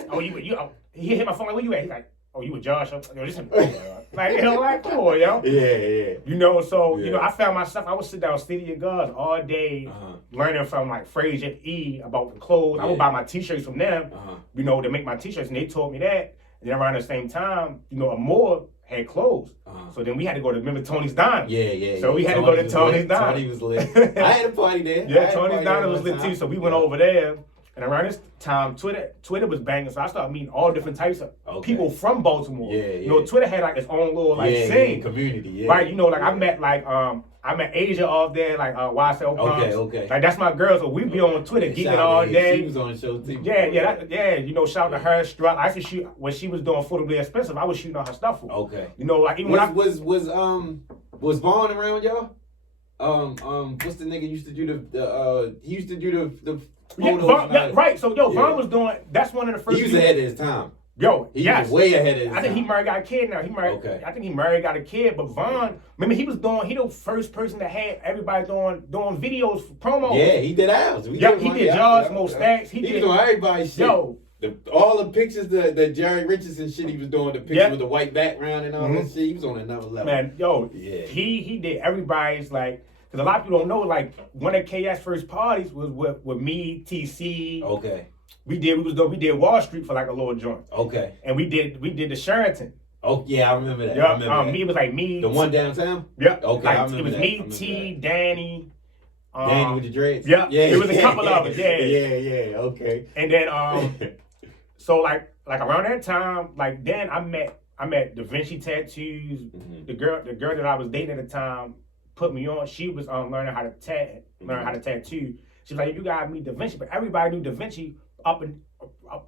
He hit my phone like, where you at? He's like, oh, you with Josh? Yo, this is like, like, come on, yo. Yeah. I found myself, I would sit down City of Gods all day learning from like Frazier E about the clothes. I would buy my t-shirts from them, to make my t-shirts, and they taught me that. And then around the same time, Amore had closed. So then we had to go to, remember Tony's Diner? Yeah. So we had to go to Tony's Diner. Tony was lit. I had a party there. Yeah, Tony's Diner was lit too. So we went over there. And around this time, Twitter was banging, so I started meeting all different types of people from Baltimore. Yeah, You know, Twitter had like its own little scene. Community, yeah. Right, you know, like I met Asia off there, like YSL Proms. Okay. Like that's my girl, so we be on Twitter geeking all day. She was on the show too. You know, shout out to her. Strut. I used to shoot when she was doing Affordably Expensive. I was shooting on her stuff for. Okay. You know, like even was Vaughn around y'all? What's the nigga used to do he used to do the photos. Right. So Vaughn was doing. That's one of the first. He was ahead of his time. He was way ahead of his time. I think he married, got a kid now. I think he married, got a kid. But Vaughn, remember he the first person that had everybody doing videos for promos. Yeah, he did ours. He did Jaws, Most Stacks. He was on everybody's shit. All the pictures, the Jerry Richardson shit he was doing, the picture with the white background and all that shit, he was on another level. Man, he did everybody's like, because a lot of people don't know, like one of KS first parties was with me, TC. Okay. We did Wall Street for like a little joint. Okay. And we did the Sheraton. Oh yeah, I remember that. Me, it was like me. The one downtown? Yep. Okay, like, I remember it was that. me, T, Danny. Danny with the dreads? Yeah. It was a couple of us, Yeah, okay. And then so like around that time, like then I met Da Vinci Tattoos. The girl that I was dating at the time put me on. She was learning how to tattoo. She was like, you gotta meet Da Vinci, but everybody knew Da Vinci up in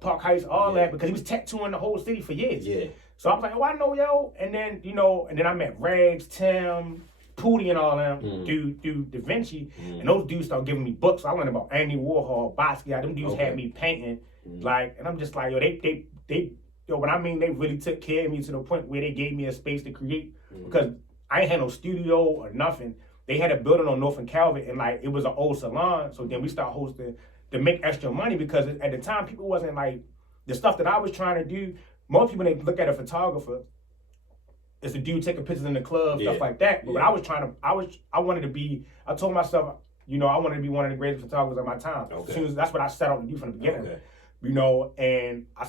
Park Heights, all that, because he was tattooing the whole city for years. Yeah. So I was like, oh, I know yo. And then, and then I met Rags, Tim, Pootie, and all them through Da Vinci. And those dudes started giving me books. So I learned about Andy Warhol, Basquiat. Them dudes had me painting. Like, and I'm just like, when I mean they really took care of me to the point where they gave me a space to create. Because I ain't had no studio or nothing. They had a building on North and Calvert, and like, it was an old salon. So then we started hosting to make extra money, because at the time people wasn't like the stuff that I was trying to do. Most people, when they look at a photographer, it's a dude taking pictures in the club, stuff like that. But I told myself, I wanted to be one of the greatest photographers of my time. Okay. That's what I set out to do from the beginning. Okay. And I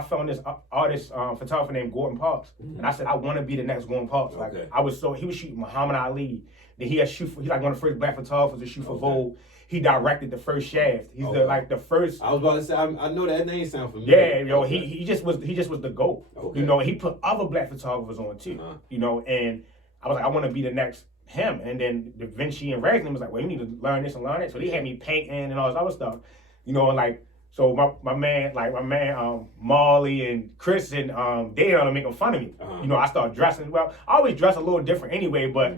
found this artist, photographer named Gordon Parks, and I said I want to be the next Gordon Parks. Like he was shooting Muhammad Ali. Then he's like one of the first black photographers to shoot for Vogue. He directed the first Shaft. He's the first. I was about to say, I know that name sound familiar. Yeah, he just was the GOAT. Okay. He put other black photographers on too. And I was like, I want to be the next him. And then Da Vinci and Ragnar was like, well, you need to learn this and learn that. So they had me painting and all this other stuff. So my man Marley and Chris and they didn't making fun of me. I started dressing. Well, I always dress a little different anyway, but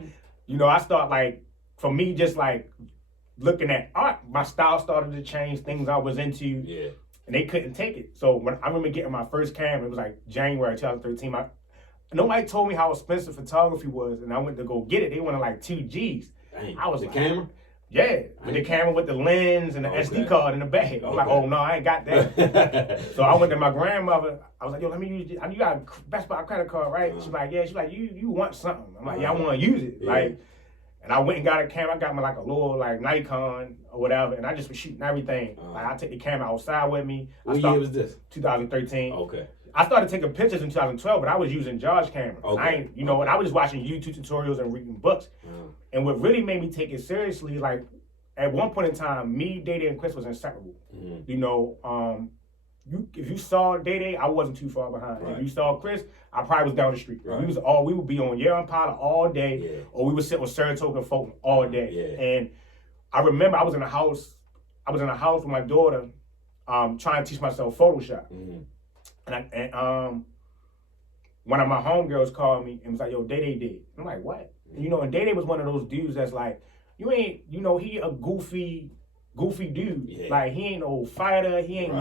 I start like, for me, just like looking at art, my style started to change, things I was into, and they couldn't take it. So when I remember getting my first camera, it was like January 2013. Nobody told me how expensive photography was, and I went to go get it. They wanted like 2 G's. Dang, I was the like, camera? Yeah, with the camera with the lens and the SD card in the bag. I was like, oh no, I ain't got that. So I went to my grandmother. I was like, yo, let me use it. You got a Best Buy credit card, right? She's like, yeah. She's like, you want something? I'm like, yeah, I want to use it. Like, and I went and got a camera. I got my like a little like Nikon or whatever, and I just was shooting everything. Like I take the camera outside with me. What year was this? 2013. Okay. I started taking pictures in 2012, but I was using Josh camera. Okay. And I was just watching YouTube tutorials and reading books. And what really made me take it seriously, like at one point in time, me, Day Day, and Chris was inseparable. If you saw Day Day, I wasn't too far behind. Right. If you saw Chris, I probably was down the street. Right. We would be on Yale and Potter all day, or we would sit on Saratoga and Fulton all day. Yeah. And I remember I was in a house with my daughter, trying to teach myself Photoshop. And one of my homegirls called me and was like, yo, Day Day did. I'm like, what? And Day Day was one of those dudes that's like, he a goofy dude. Yeah. Like, he ain't no fighter. He ain't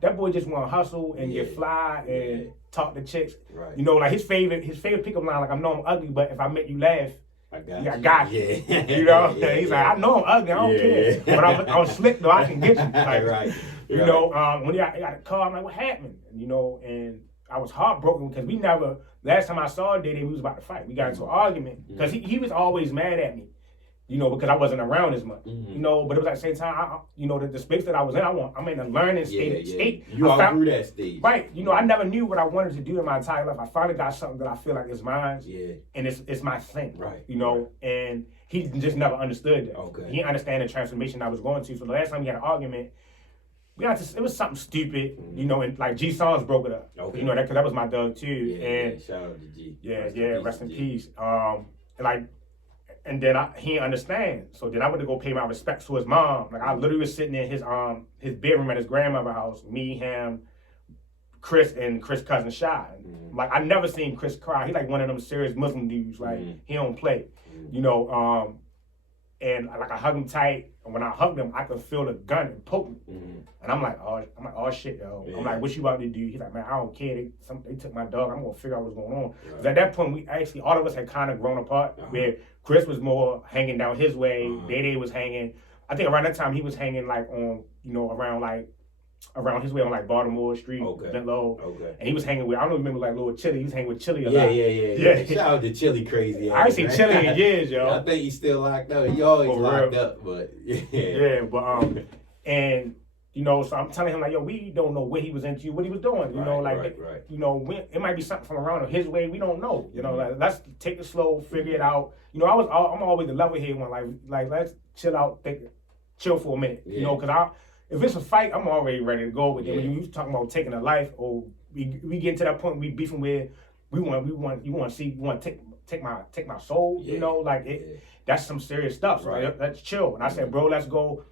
that boy just want to hustle and get fly and talk to chicks. Right. Like his favorite pickup line, like, I know I'm ugly, but if I make you laugh, I got you. Yeah. He's like, I know I'm ugly, I don't care. But I'm slick though, I can get you. Like, when he got a car, I'm like, what happened? And I was heartbroken because last time I saw Day Day, we was about to fight. We got into an argument because he was always mad at me. Because I wasn't around as much. But it was at the same time, the space that I was in, I'm in a learning state. You outgrew that stage. Right. I never knew what I wanted to do in my entire life. I finally got something that I feel like is mine. Yeah. And it's my thing. Right. And he just never understood that. Okay. He didn't understand the transformation I was going to. So the last time we had an argument, it was something stupid, you know, and like G Songs broke it up. Okay. You know, that was my dog too. Yeah, and shout out to G. Rest in peace. And then he didn't understand. So then I went to go pay my respects to his mom. Like I literally was sitting in his bedroom at his grandmother's house, me, him, Chris, and Chris' cousin Shy. Like I never seen Chris cry. He like one of them serious Muslim dudes. Like he don't play. You know, and like I hugged him tight, and when I hugged him, I could feel the gun and poke me. And I'm like, oh shit, yo. I'm like, what you about to do? He's like, man, I don't care. They took my dog. I'm gonna figure out what's going on. Because at that point, all of us had kind of grown apart. Where Chris was more hanging down his way. Day was hanging. I think around that time he was hanging like on, you know, around his way on like Baltimore Street, Bentlow. And he was hanging with, I don't remember like Lil Chili. He was hanging with Chili a lot. Yeah. Shout out to Chili crazy. I ain't seen Chili in years, yo. I think he's still locked up. He always locked up, but and you know, so I'm telling him like, yo, we don't know what he was into, what he was doing. You know, like, you know, it might be something from around his way. We don't know. You know, like let's take it slow, figure it out. You know, I'm always the level head one. Like let's chill out, chill for a minute. You know, because if it's a fight, I'm already ready to go. But then when you talking about taking a life, or we get to that point, we beefing where you want to take my soul. You know, like that's some serious stuff. Right? Let's chill. And I said, bro, let's go.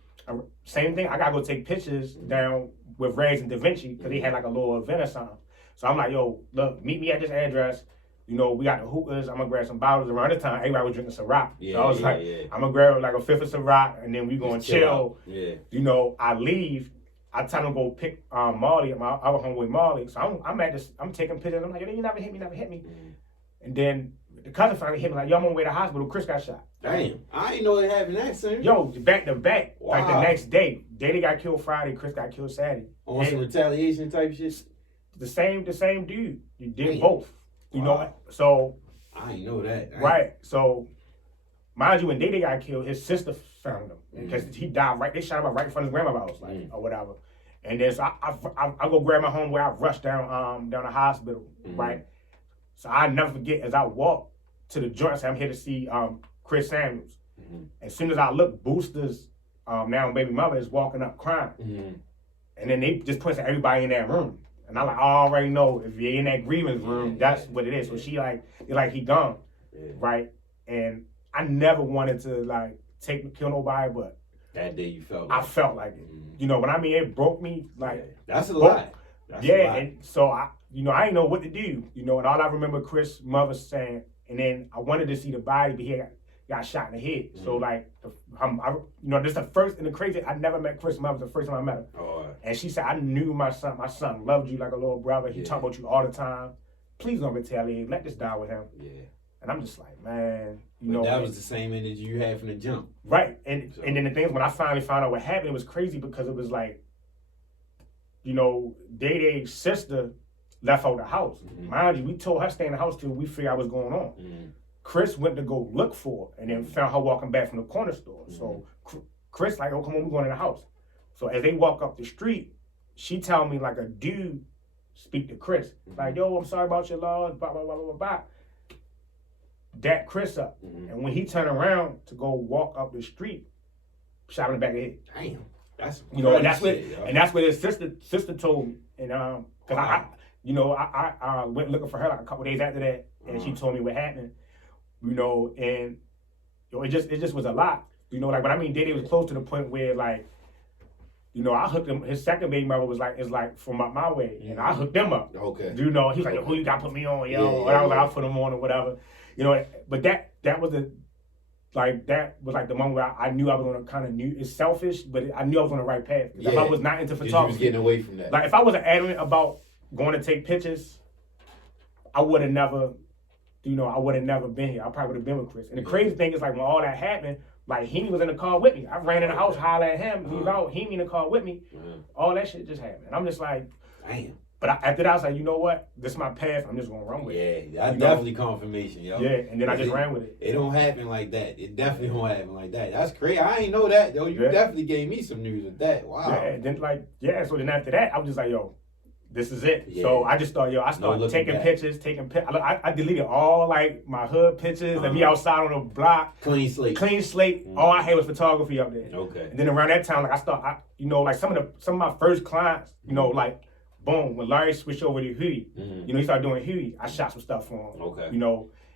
Same thing. I gotta go take pictures down with Ray's and Da Vinci because they had like a little event or something. So I'm like, yo, look, meet me at this address. You know, we got the hookahs. I'm gonna grab some bottles. Around the time, everybody was drinking Ciroc. So I was like, I'm gonna grab like a fifth of Ciroc, and then we gonna chill. You know, I leave. I tell them to go pick Marley. I was home with Marley. So I'm at this. I'm taking pictures. I'm like, yo, you never hit me. And then the cousin finally hit me like, yo, I'm on the way to the hospital. Chris got shot. Damn, I ain't know it happened that soon. Yo, back to back. Wow. Like the next day. Daddy got killed Friday. Chris got killed Saturday. On some retaliation type shit. The same dude. You did both. You know, so I ain't know that. Right. So, mind you, when Dede got killed, his sister found him because he died right. They shot him up right in front of his grandma's house, like or whatever. And then so I go grab my homeboy. I rush down the hospital, right. So I never forget as I walk to the joint. I say I'm here to see Chris Samuels. As soon as I look, Booster's now baby mother is walking up crying, and then they just point to everybody in that room. And I already know if you're in that grievance room, that's what it is. So she he gone, right? And I never wanted to kill nobody, but that day you felt. I felt like it. You know, but I mean, it broke me. That's a lot. And so I didn't know what to do. You know, and all I remember Chris' mother saying, and then I wanted to see the body, but he got shot in the head. So this is the first, and the crazy, I never met Chris' mother. The first time I met her. And she said, I knew my son loved you like a little brother. He talked about you all the time. Please don't retaliate. Let this die with him. And I'm just like, man, that was the same energy you had from the jump. Right. And then the thing is, when I finally found out what happened, it was crazy because it was like, Dede's sister left out the house. Mind you, we told her to stay in the house till we figured out what's going on. Chris went to go look for her and then found her walking back from the corner store. So Chris like, oh, come on, we're going in the house. So as they walk up the street, she tell me like a dude speak to Chris. Like, yo, I'm sorry about your loss, blah, blah, blah, blah, blah. Dat Chris up. And when he turned around to go walk up the street, shot him in the back of the head. Damn. That's and that's what his sister told me. And because I went looking for her like a couple days after that, and she told me what happened. And it just was a lot. But I mean, Dede was close to the point where I hooked him. His second baby mother is from up my way, and I hooked them up. Okay. He's like, yo, who you got to put me on, yo? And I was like, I'll put him on or whatever. But that was the moment where I knew I was on a kind of new. It's selfish, but I knew I was on the right path. If I was not into photography, you was getting away from that. Like if I wasn't adamant about going to take pictures, I would have never. I would have never been here. I probably would have been with Chris. And the crazy thing is, when all that happened, he was in the car with me. I ran in the house, hollered at him. He was out. He in the car with me. All that shit just happened. And I'm just like, damn. But after that, I was like, you know what? This is my path. I'm just going to run with it. Yeah, that's definitely confirmation, yo. Yeah, and then I just ran with it. It don't happen like that. It definitely don't happen like that. That's crazy. I ain't know that, though. You definitely gave me some news of that. Wow. Yeah, and then so then after that, I was just like, yo, this is it. Yeah. So I just thought, I started taking pictures. I deleted all like my hood pictures and me outside on the block. Clean slate. Mm-hmm. All I had was photography up there. Okay. And then around that time, like like some of my first clients, like boom, when Larry switched over to Huey, he started doing Huey. I shot some stuff for him. Okay.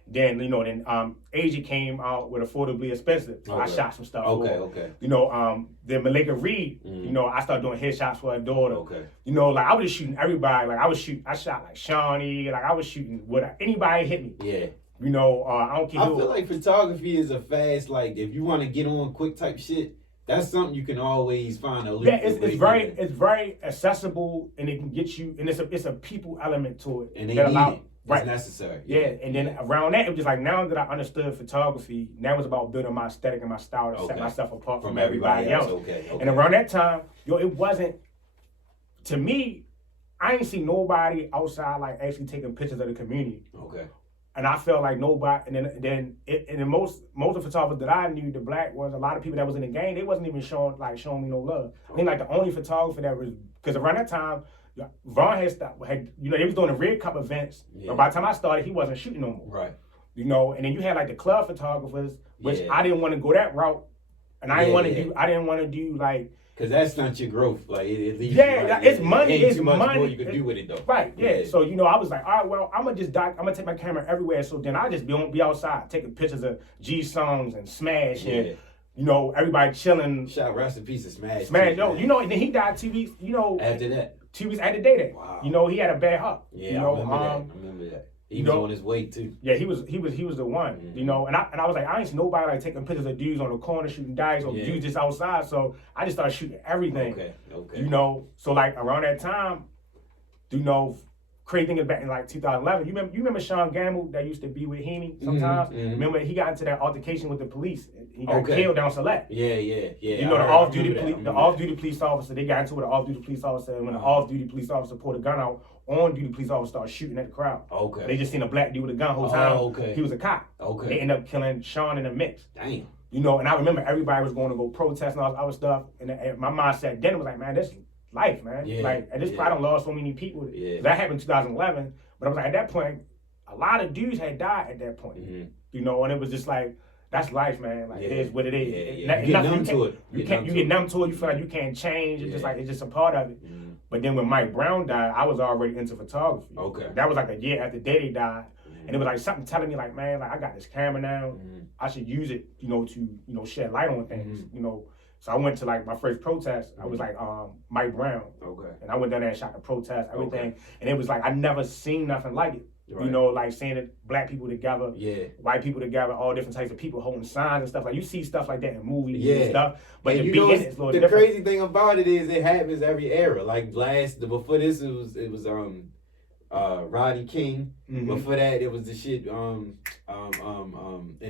Then AJ came out with Affordably Expensive. So I shot some stuff for her. Okay. Then Malika Reed, I started doing headshots for her daughter. Okay. Like I was just shooting everybody. Like I shot like Shawnee, like I was shooting anybody hit me. Yeah. I don't care. I feel like photography is a fast, like if you want to get on quick type shit, that's something you can always find a Yeah, it's very accessible and it can get you, and it's a people element to it. And they need it. It's necessary. Yeah, and then around that, it was just like now that I understood photography, now it's about building my aesthetic and my style to set myself apart from everybody else. Okay. And around that time, it wasn't, to me, I ain't see nobody outside like actually taking pictures of the community. Okay. And I felt like nobody, and then most of the photographers that I knew, the black ones, a lot of people that was in the game, they wasn't even showing me no love. I mean, like the only photographer that was, because around that time, Vaughn had they was doing the Red Cup events. Yeah. But by the time I started, he wasn't shooting no more. Right. And then you had like the club photographers, which I didn't want to go that route, and I didn't want to do like. Cause that's not your growth, like it leaves. It's money. It's too much money. more you can do with it though. Right. Yeah. So I was like, all right, well, I'm gonna take my camera everywhere. So then I just be outside taking pictures of G songs and Smash and everybody chilling. Shout rest in peace of Smash. Smash. And then he died 2 weeks. After that. 2 weeks after Day. Wow. He had a bad heart. Yeah, I remember that. He was on his way too. Yeah, he was the one. And I was like, I ain't see nobody like taking pictures of dudes on the corner shooting dice or dudes just outside. So I just started shooting everything. Okay. So like around that time, crazy thing is back in like 2011. You remember Sean Gamble that used to be with Heaney sometimes? Remember he got into that altercation with the police. He got killed down Select. Yeah. The off-duty police officer, they got into it with the off-duty police officer, and when the off-duty police officer pulled a gun out, on-duty police officer started shooting at the crowd. Okay. They just seen a black dude with a gun the whole time. Okay. He was a cop. Okay. They ended up killing Sean in the mix. Damn. And I remember everybody was going to go protest and all this other stuff, and my mindset then was like, man, this life, man. Yeah. Like at this point, I done lost so many people. Yeah. That happened in 2011, but I was like, at that point, a lot of dudes had died at that point. And it was just like, that's life, man. Like it is what it is. Yeah. You get numb to it. You get numb to it. You feel like you can't change. It's just like it's just a part of it. But then when Mike Brown died, I was already into photography. Okay. That was like a year after Daddy died, and it was like something telling me like, man, like I got this camera now. I should use it, to shed light on things. So I went to like my first protest. I was like Mike Brown. Okay. And I went down there and shot the protest, everything, and it was like I never seen nothing like it. Right. Like seeing it, black people together, white people together, all different types of people holding signs and stuff. Like you see stuff like that in movies and stuff, but to be in it's a little different. The crazy thing about it is it happens every era. Like before this, it was Rodney King. Before that, it was the shit in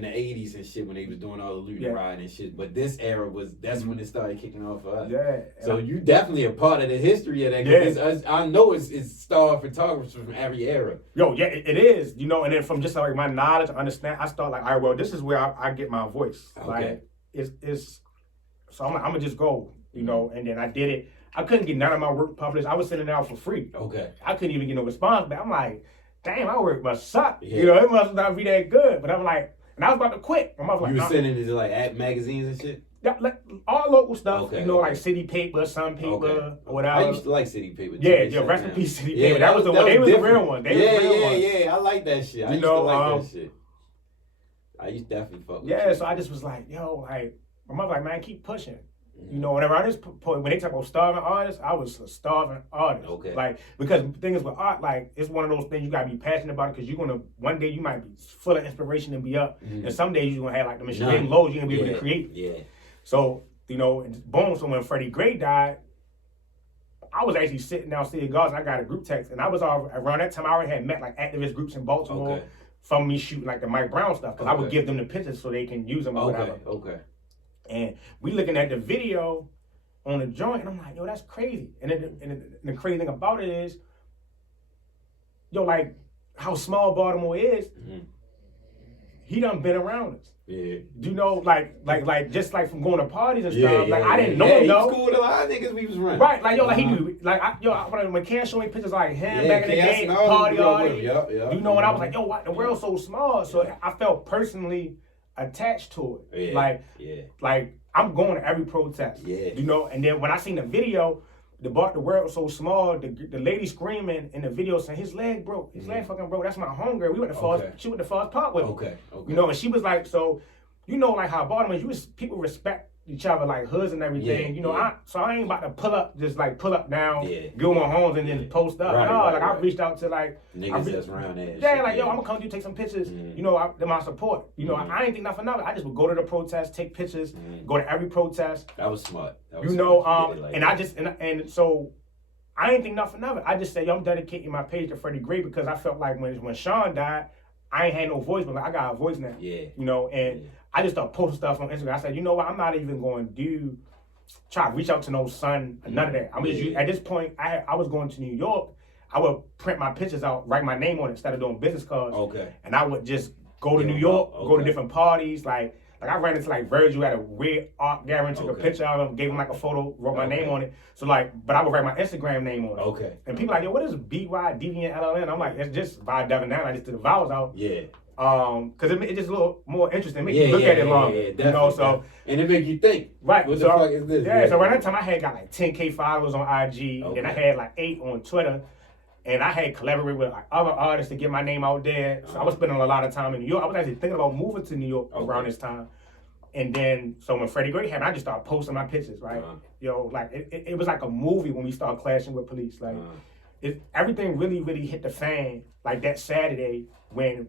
the 80s and shit when they was doing all the looting and rioting and shit. But this era that's when it started kicking off for us. Yeah. So you definitely a part of the history of that. Cause I know it's star photographers from every era. It is. And then from just like my knowledge, understand, I start like, all right, well, this is where I get my voice. Okay. Like it's. So I'm like, I'm gonna just go. And then I did it. I couldn't get none of my work published. I was sending it out for free. Okay. I couldn't even get no response back. I'm like, damn, my work must suck. Yeah. It must not be that good. But I'm like, and I was about to quit. I was like, you were sending it to like at magazines and shit? Yeah, like all local stuff. Like City Paper, Sun Paper, or whatever. I used to like City Paper. Yeah, rest in peace, City Paper. That was the one. They was the real one. Yeah. I like that shit. I used to like that shit. I used to definitely fuck with you. So I just was like, my mother like, man, keep pushing. Whenever I just when they talk about starving artists, I was a starving artist. Okay. Like, because the thing is with art, like, it's one of those things you gotta be passionate about it, because one day you might be full of inspiration and be up, and some days you're gonna have like the machine lows, you're gonna be able to create. Yeah. So, and boom, so when Freddie Gray died, I was actually sitting downstairs at Gardens, and I got a group text, and I was around that time I already had met like activist groups in Baltimore from me shooting like the Mike Brown stuff, because I would give them the pictures so they can use them or whatever. Okay. And we looking at the video on the joint, and I'm like, that's crazy. And the crazy thing about it is, like how small Baltimore is. he done been around us. Yeah. You know, just like from going to parties and Yeah, stuff. yeah, Like I didn't know yeah, him he though. was cool with a lot of niggas we was running. Right, like yo, like he knew, like when Ken showed me pictures like him back in the day, and all party them artist. with him. Yup. You know, and I was like, yo, what? The world's so small, so I felt personally attached to it. Like I'm going to every protest. Yeah. You know, and then when I seen the video, the world was so small. The lady screaming in the video saying his leg broke, his leg fucking broke. That's my homegirl. We went to Falls. She went to Falls Park with me. Okay. You know, and she was like, so, you know, like how Baltimore, people respect each other like hoods and everything. Yeah, you know, yeah. I ain't about to pull up down, Yeah. go on homes and then post up. Right. I reached out to like niggas that's around there. yo, I'm gonna come to you, take some pictures. You know, they're my support. You know, I ain't think nothing of it. I just would go to the protest, take pictures, go to every protest. That was smart. And so I ain't think nothing of it. I just said, yo, I'm dedicating my page to Freddie Gray because I felt like when Sean died, I ain't had no voice, but like I got a voice now. Yeah. You know, and I just started posting stuff on Instagram. I said, you know what, I'm not even going to try to reach out to no son, none of that. I mean, at this point, I was going to New York. I would print my pictures out, write my name on it instead of doing business cards. Okay. And I would just go to New York, go to different parties. Like I ran into like Virgil at a weird art gallery, took a picture of him, gave him like a photo, wrote my name on it. So like, but I would write my Instagram name on it. Okay. And people like, yo, what is BY, Deviant, LLN? I'm like, it's just by Devin Allen. I just did the vowels out. Yeah. Cause it just a little more interesting. Make you look at it longer. Yeah, you know, so and it make you think. Right. What the fuck is this? Yeah. So around that time, I had got like 10K followers on IG, and then I had like 8 on Twitter, and I had collaborated with like other artists to get my name out there. So I was spending a lot of time in New York. I was actually thinking about moving to New York around this time. And then, so when Freddie Gray happened, I just started posting my pictures, right? Yo, like it was like a movie when we started clashing with police. Like everything really, really hit the fan like that Saturday when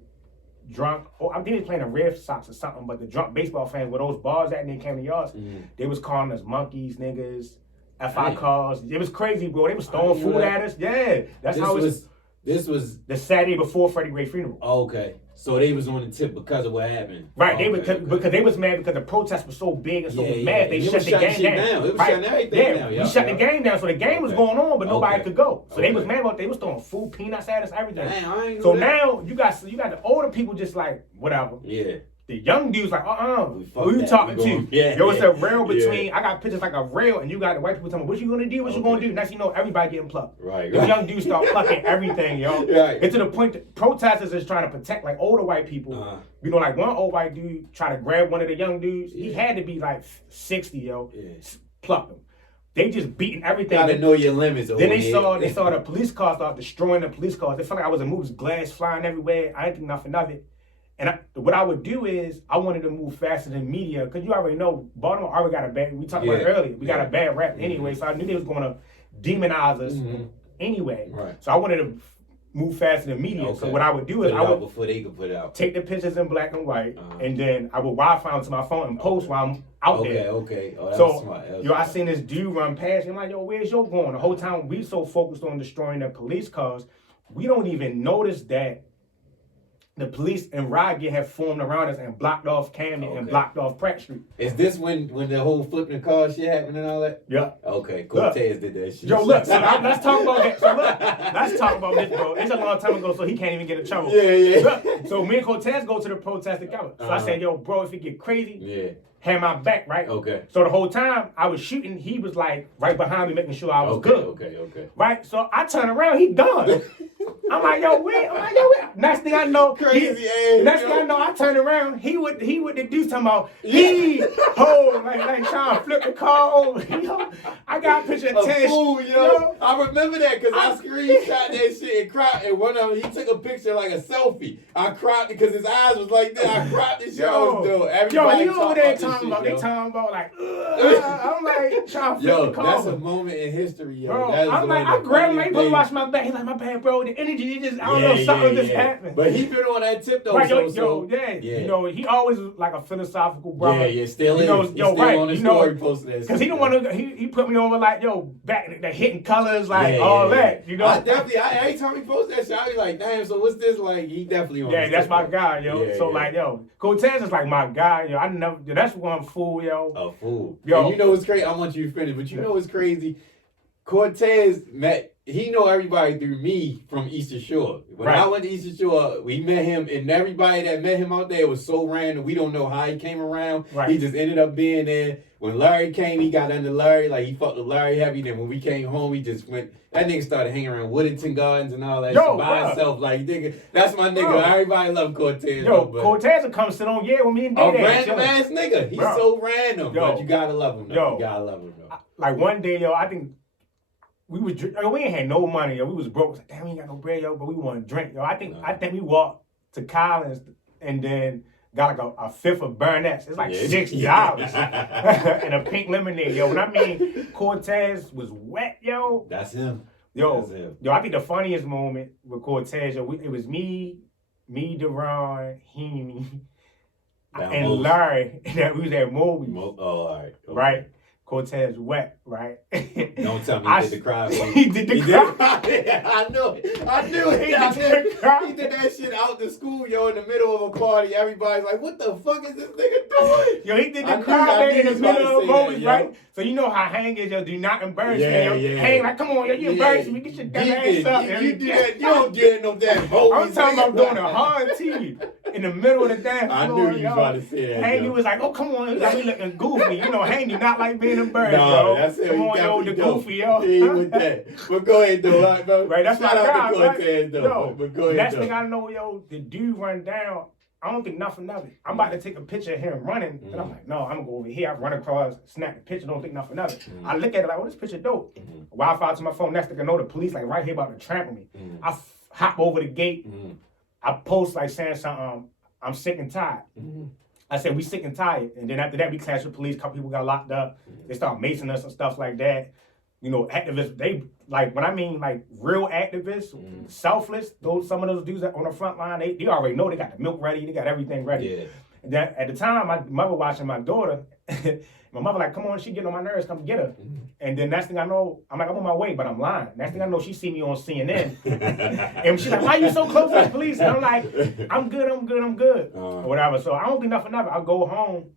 drunk, I think they was playing the Red Sox or something, but the drunk baseball fans where those bars at and they came to yards, they was calling us monkeys, niggas, FI cars. It was crazy, bro. They was throwing food at us. Yeah, that's how it was. This was the Saturday before Freddie Gray funeral. Okay. So they was on the tip because of what happened. Right, because they was mad because the protest was so big and so mad. They shut the game down. It was shutting everything down. We shut the game down, so the game was going on, but nobody could go. So they was mad about. They was throwing food, peanuts at us, everything. Dang, I ain't so know that. now you got the older people just like whatever. Yeah. The young dudes like, who you that. talking to? Yeah, yo, it's a rail between. I got pictures like a rail, and you got the white people telling me, what you gonna do? What you gonna do? Next, you know, everybody getting plucked. Right. The young dudes start plucking everything, yo. Right. It's to the point that protesters is trying to protect like older white people. You know, like one old white dude tried to grab one of the young dudes. He had to be like 60, yo. Plucked him. They just beating everything. Gotta know your limits. Then they saw the police cars start destroying the police cars. They felt like I was in movies, glass flying everywhere. I didn't think nothing of it. And what I would do is I wanted to move faster than media because you already know Baltimore already got a bad. We talked about it earlier. We got a bad rap anyway, so I knew they was going to demonize us anyway. Right. So I wanted to move faster than media. So what I would do is I would before they could put it out. Take the pictures in black and white, and then I would Wi-Fi onto my phone and post while I'm out there. Okay. Oh, that so was smart. That was I seen this dude run past me. I'm like, yo, where's your going? The whole time we so focused on destroying the police cars, we don't even notice that the police and riot gear have formed around us and blocked off Camden and blocked off Pratt Street. Is this when the whole flipping the car shit happened and all that? Yeah. Okay, Cortez did that shit. Yo, look, so let's talk about that. So look, let's talk about this, bro. It's a long time ago, so he can't even get in trouble. Yeah. So me and Cortez go to the protest together. So I said, yo, bro, if it get crazy, have my back, right? Okay. So the whole time I was shooting, he was like right behind me making sure I was good. Okay. Right? So I turn around, he done. I'm like, yo, wait. Next thing I know, crazy next thing I know, I turn around, he would do something about like trying to flip the car over. You know? I got a picture of Tash. Yo. I remember that because I screenshot that shit and cropped, and one of them, he took a picture like a selfie. I cropped it because his eyes was like that. I cropped this shit. Everybody you know what they talking about? Shit, they talking about like, I'm like trying to flip the car. That's a moment in history, yo. Bro, I'm like, I grabbed him, like, watch my back. He's like, my bad, bro. The energy, I don't know, something just happened. But he been on that tip though. Right, you know, he always was like a philosophical brother. Still is. On the story posting that. Because he don't want to. He put me over like, back the hitting colors, like all that. You know. I definitely. Every time he posts that shit, I be like, damn. So what's this like? He definitely on. Yeah, that's my guy, yo. Like, Cortez is like my guy, yo. I never. That's one fool, yo. A fool. Yo, and you know what's crazy? I want you to finish, but you know what's crazy? Cortez met he know everybody through me from Eastern Shore. When I went to Eastern Shore, we met him, and everybody that met him out there was so random. We don't know how he came around. Right. He just ended up being there. When Larry came, he got under Larry. Like, he fucked with Larry heavy. Then when we came home, he just went. That nigga started hanging around Woodington Gardens and all that shit by himself. Like, nigga, that's my nigga. Bro. Everybody love Cortez. Cortez will come sit on with me and a random ass nigga. He's so random. But you gotta love him, though. You gotta love him, though. Like, one day, I think we ain't had no money, We was broke. Like, damn, we ain't got no bread, But we want to drink, I think we walked to Collins and then got like a fifth of Burnett's. It's like $60 and a pink lemonade, When I mean Cortez was wet, That's him. That's him. I think the funniest moment with Cortez, it was me, Deron, Heaney, and Larry. That we was at Moby. All right. Okay. Right. Cortez wet, right? Don't tell me he did the cry. He did the cry. I knew it. He did that shit out the school, in the middle of a party. Everybody's like, what the fuck is this nigga doing? He did the cry in the middle of a moment, right? So you know how Hang is, do not embarrass me. Hang, like, come on, you embarrass me. Get your dumb ass up. You do that. You don't get no damn homies. I'm talking about doing a hard tea in the middle of the dance floor. I knew you was about to say that. Hang, he was like, oh, come on. He looking goofy. Hang, do not like being embarrassed, that's it. Come on, the goofy, He with that. But go ahead, though, right, bro? Right, that's Shout my out guy, to Cortez, though. But go ahead, next thing I know, the dude run down. I don't think nothing of it. I'm about to take a picture of him running, and I'm like, no, I'm gonna go over here. I run across, snap the picture, don't think nothing of it. I look at it like, oh, this picture dope. Wi-Fi to my phone. Next thing I know, the police like right here about to trample me. I hop over the gate. I post like saying something. I'm sick and tired. I said, we sick and tired. And then after that, we clashed with police. A couple people got locked up. They start macing us and stuff like that. Activists, they, like, when I mean, like, real activists, selfless, some of those dudes that on the front line, they already know they got the milk ready. They got everything ready. Yeah. And then at the time, my mother watching my daughter, my mother like, come on, she getting on my nerves, come get her. And then next thing I know, I'm like, I'm on my way, but I'm lying. Next thing I know, she see me on CNN. And she's like, why you so close to the police? And I'm like, I'm good. Or whatever. So I don't think nothing of it. I go home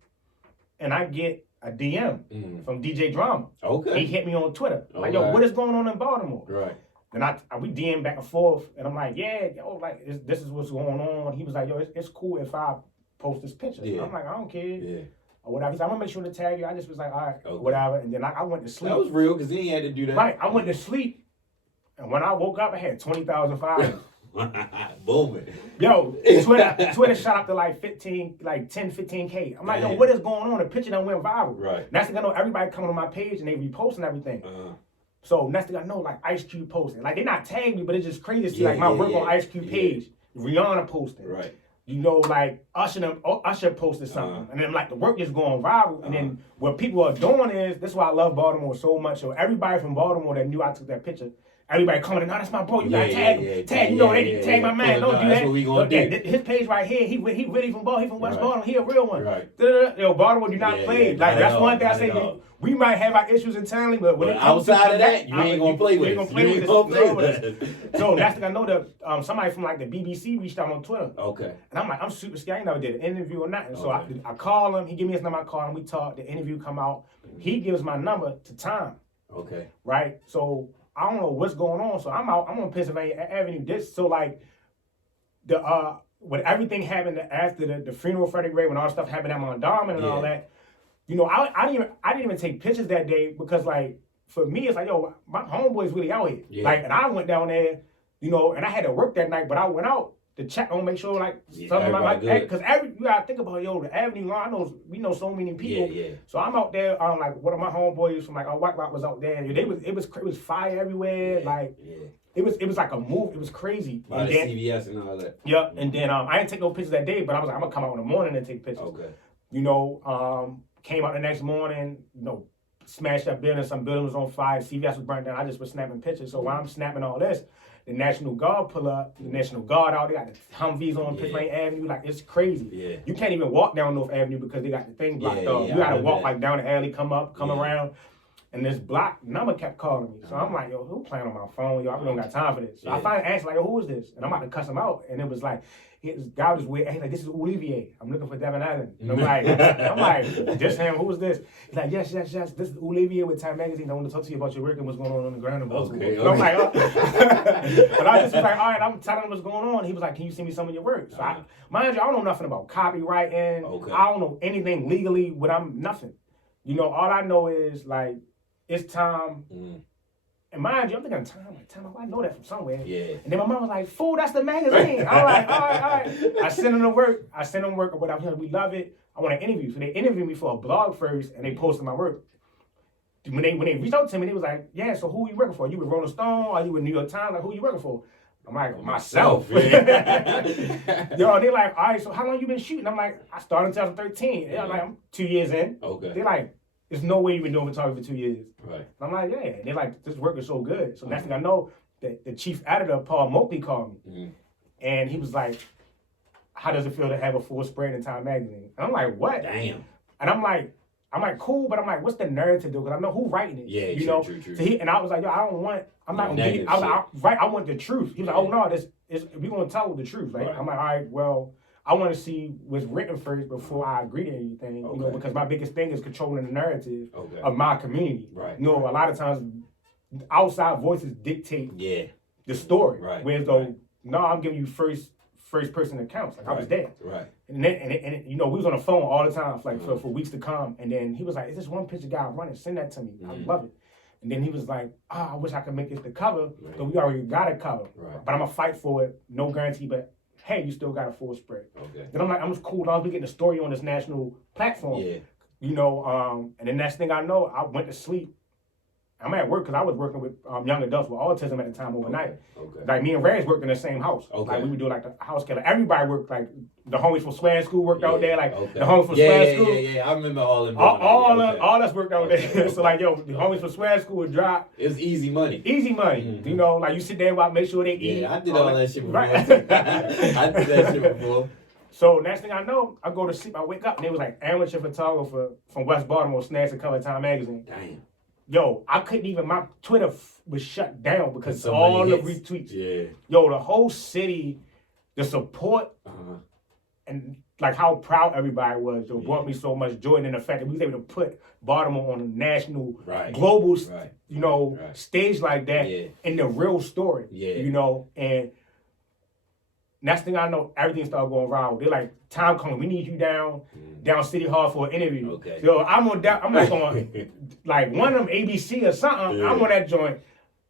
and I get a DM from DJ Drama. Okay. He hit me on Twitter. Like, yo, what is going on in Baltimore? Right. And we DM back and forth. And I'm like, yeah, this is what's going on. He was like, yo, it's cool if I post this picture. Yeah. I'm like, I don't care. Yeah. Or whatever. He's like, I'm gonna make sure to tag you. I just was like, all right, whatever. And then I went to sleep. That was real because he ain't had to do that. Right. I went to sleep. And when I woke up, I had 20,000 followers. Booming. Yo, Twitter shot up to like 10, 15K. I'm like, yo, what is going on? The picture done went viral. Right. Next thing I know, everybody coming on my page and they reposting everything. So next thing I know, like Ice Cube posting. Like, they not tagging me, but it's just crazy to see like my work on Ice Cube page. Rihanna posting. Right. Like Usher posted something. And then like the work is going viral. And then what people are doing is, this is why I love Baltimore so much. So everybody from Baltimore that knew I took that picture, everybody coming in, no, that's my bro. You gotta tag, tag my man. Don't do that. That's what we gonna do. His page right here, he really from Baltimore. He from West Baltimore. He a real one. Right. Yo, Baltimore do not play. Like, that's one thing I say. We might have our issues internally, but when it comes outside of that, you ain't gonna play with us. You ain't gonna play with us. So that's thing I know that somebody from like the BBC reached out on Twitter. Okay. And I'm like, I'm super scared. I never did an interview or nothing. So I call him. He give me his number. I call him. We talk. The interview come out. He gives my number to Tom. Okay. Right. So I don't know what's going on. So I'm out. I'm on Pennsylvania Avenue. So like when everything happened after the funeral of Freddie Gray, when all the stuff happened at Mondawmin and all that. I didn't even take pictures that day because, like, for me, it's like, yo, my homeboy's really out here. Yeah. Like, and I went down there, and I had to work that night, but I went out to check on, make sure, like, something like that. Because you gotta think about, the Avenue line, we know so many people. Yeah. So I'm out there, like, one of my homeboys from, like, White Rock was out there. It was fire everywhere. It was like a move. It was crazy. By the CVS and all that. Yeah. And then I didn't take no pictures that day, but I was like, I'm gonna come out in the morning and take pictures. Okay. Came out the next morning, smashed up building. Some building was on fire. CVS was burnt down. I just was snapping pictures. So while I'm snapping all this, the National Guard pull up. The National Guard out. They got the Humvees on Pennsylvania Avenue. Like, it's crazy. Yeah. You can't even walk down North Avenue because they got the thing blocked off. You got to walk like down the alley, come around. And this block number kept calling me. So I'm like, yo, who playing on my phone? Yo, I don't got time for this. So I finally asked, like, yo, who is this? And I'm about to cuss him out. And it was like, this guy was weird. He's like, this is Olivier. I'm looking for Devin Allen. And I'm like, just him, who is this? He's like, yes. This is Olivier with Time Magazine. I want to talk to you about your work and what's going on the ground in Baltimore. Okay. So I'm like, oh. But I just was like, all right, I'm telling him what's going on. He was like, can you send me some of your work? So mind you, I don't know nothing about copywriting. Okay. I don't know anything legally. Nothing. You know, all I know is like, it's time. And mind you, I'm thinking time. I know that from somewhere. Yeah. And then my mom was like, fool, that's the magazine. I'm like, all right. I sent them work or whatever. We love it. I want to interview. So they interviewed me for a blog first, and they posted my work. When they reached out to me, they was like, yeah, so who are you working for? You with Rolling Stone? Are you with New York Times? Like, who are you working for? I'm like, myself. Yo, and they're like, all right, so how long you been shooting? I'm like, I started in 2013. They're like, I'm 2 years in. Okay. They're like, there's no way you've been doing photography for 2 years. Right. And I'm like, yeah. And they're like, this work is so good. So next thing I know, the chief editor, Paul Moakley, called me. And he was like, how does it feel to have a full spread in Time Magazine? And I'm like, what? Damn. And I'm like, cool, but I'm like, what's the narrative though? Because I know who's writing it. Yeah, you know? true. So and I was like, yo, I want the truth. He was like, oh no, we're gonna tell the truth. Right? I'm like, all right, well, I want to see what's written first before I agree to anything. You know, because my biggest thing is controlling the narrative of my community. Right. You know, a lot of times outside voices dictate the story. Right. Whereas though, no, I'm giving you first person accounts. Like I was there. Right. And then you know, we was on the phone all the time for weeks to come. And then he was like, is this one picture guy running? Send that to me. I love it. And then he was like, I wish I could make it the cover, but we already got a cover. Right. But I'm gonna fight for it. No guarantee, but hey, you still got a full spread. Okay. Then I'm like, I'm just cool. I was getting the story on this national platform. Yeah. You know, and the next thing I know, I went to sleep. I'm at work because I was working with young adults with autism at the time overnight. Okay. Like me and Reg worked in the same house. Okay. Like we would do like the house killer. Everybody worked like the homies from Swear School worked out there. Like the homies from Swear School. Yeah. I remember all of them. All us worked out there. So like, yo, the homies from Swear School would drop. It was easy money. Easy money. Mm-hmm. You know, like you sit there and make sure they eat. Yeah, I did all that shit before. Right. I did that shit before. So next thing I know, I go to sleep. I wake up and they was like amateur photographer from West Baltimore snatched a cover of Time Magazine. Damn. Yo, I couldn't even, my Twitter was shut down because all the retweets. Yeah. Yo, the whole city, the support, and like how proud everybody was, brought me so much joy. And the fact that we was able to put Baltimore on a national, global, you know, stage like that in the real story. Yeah. You know, and next thing I know, everything started going wrong. They're like, Time coming, we need you down City Hall for an interview. Okay. So I'm like on like one of them ABC or something. Yeah. I'm on that joint.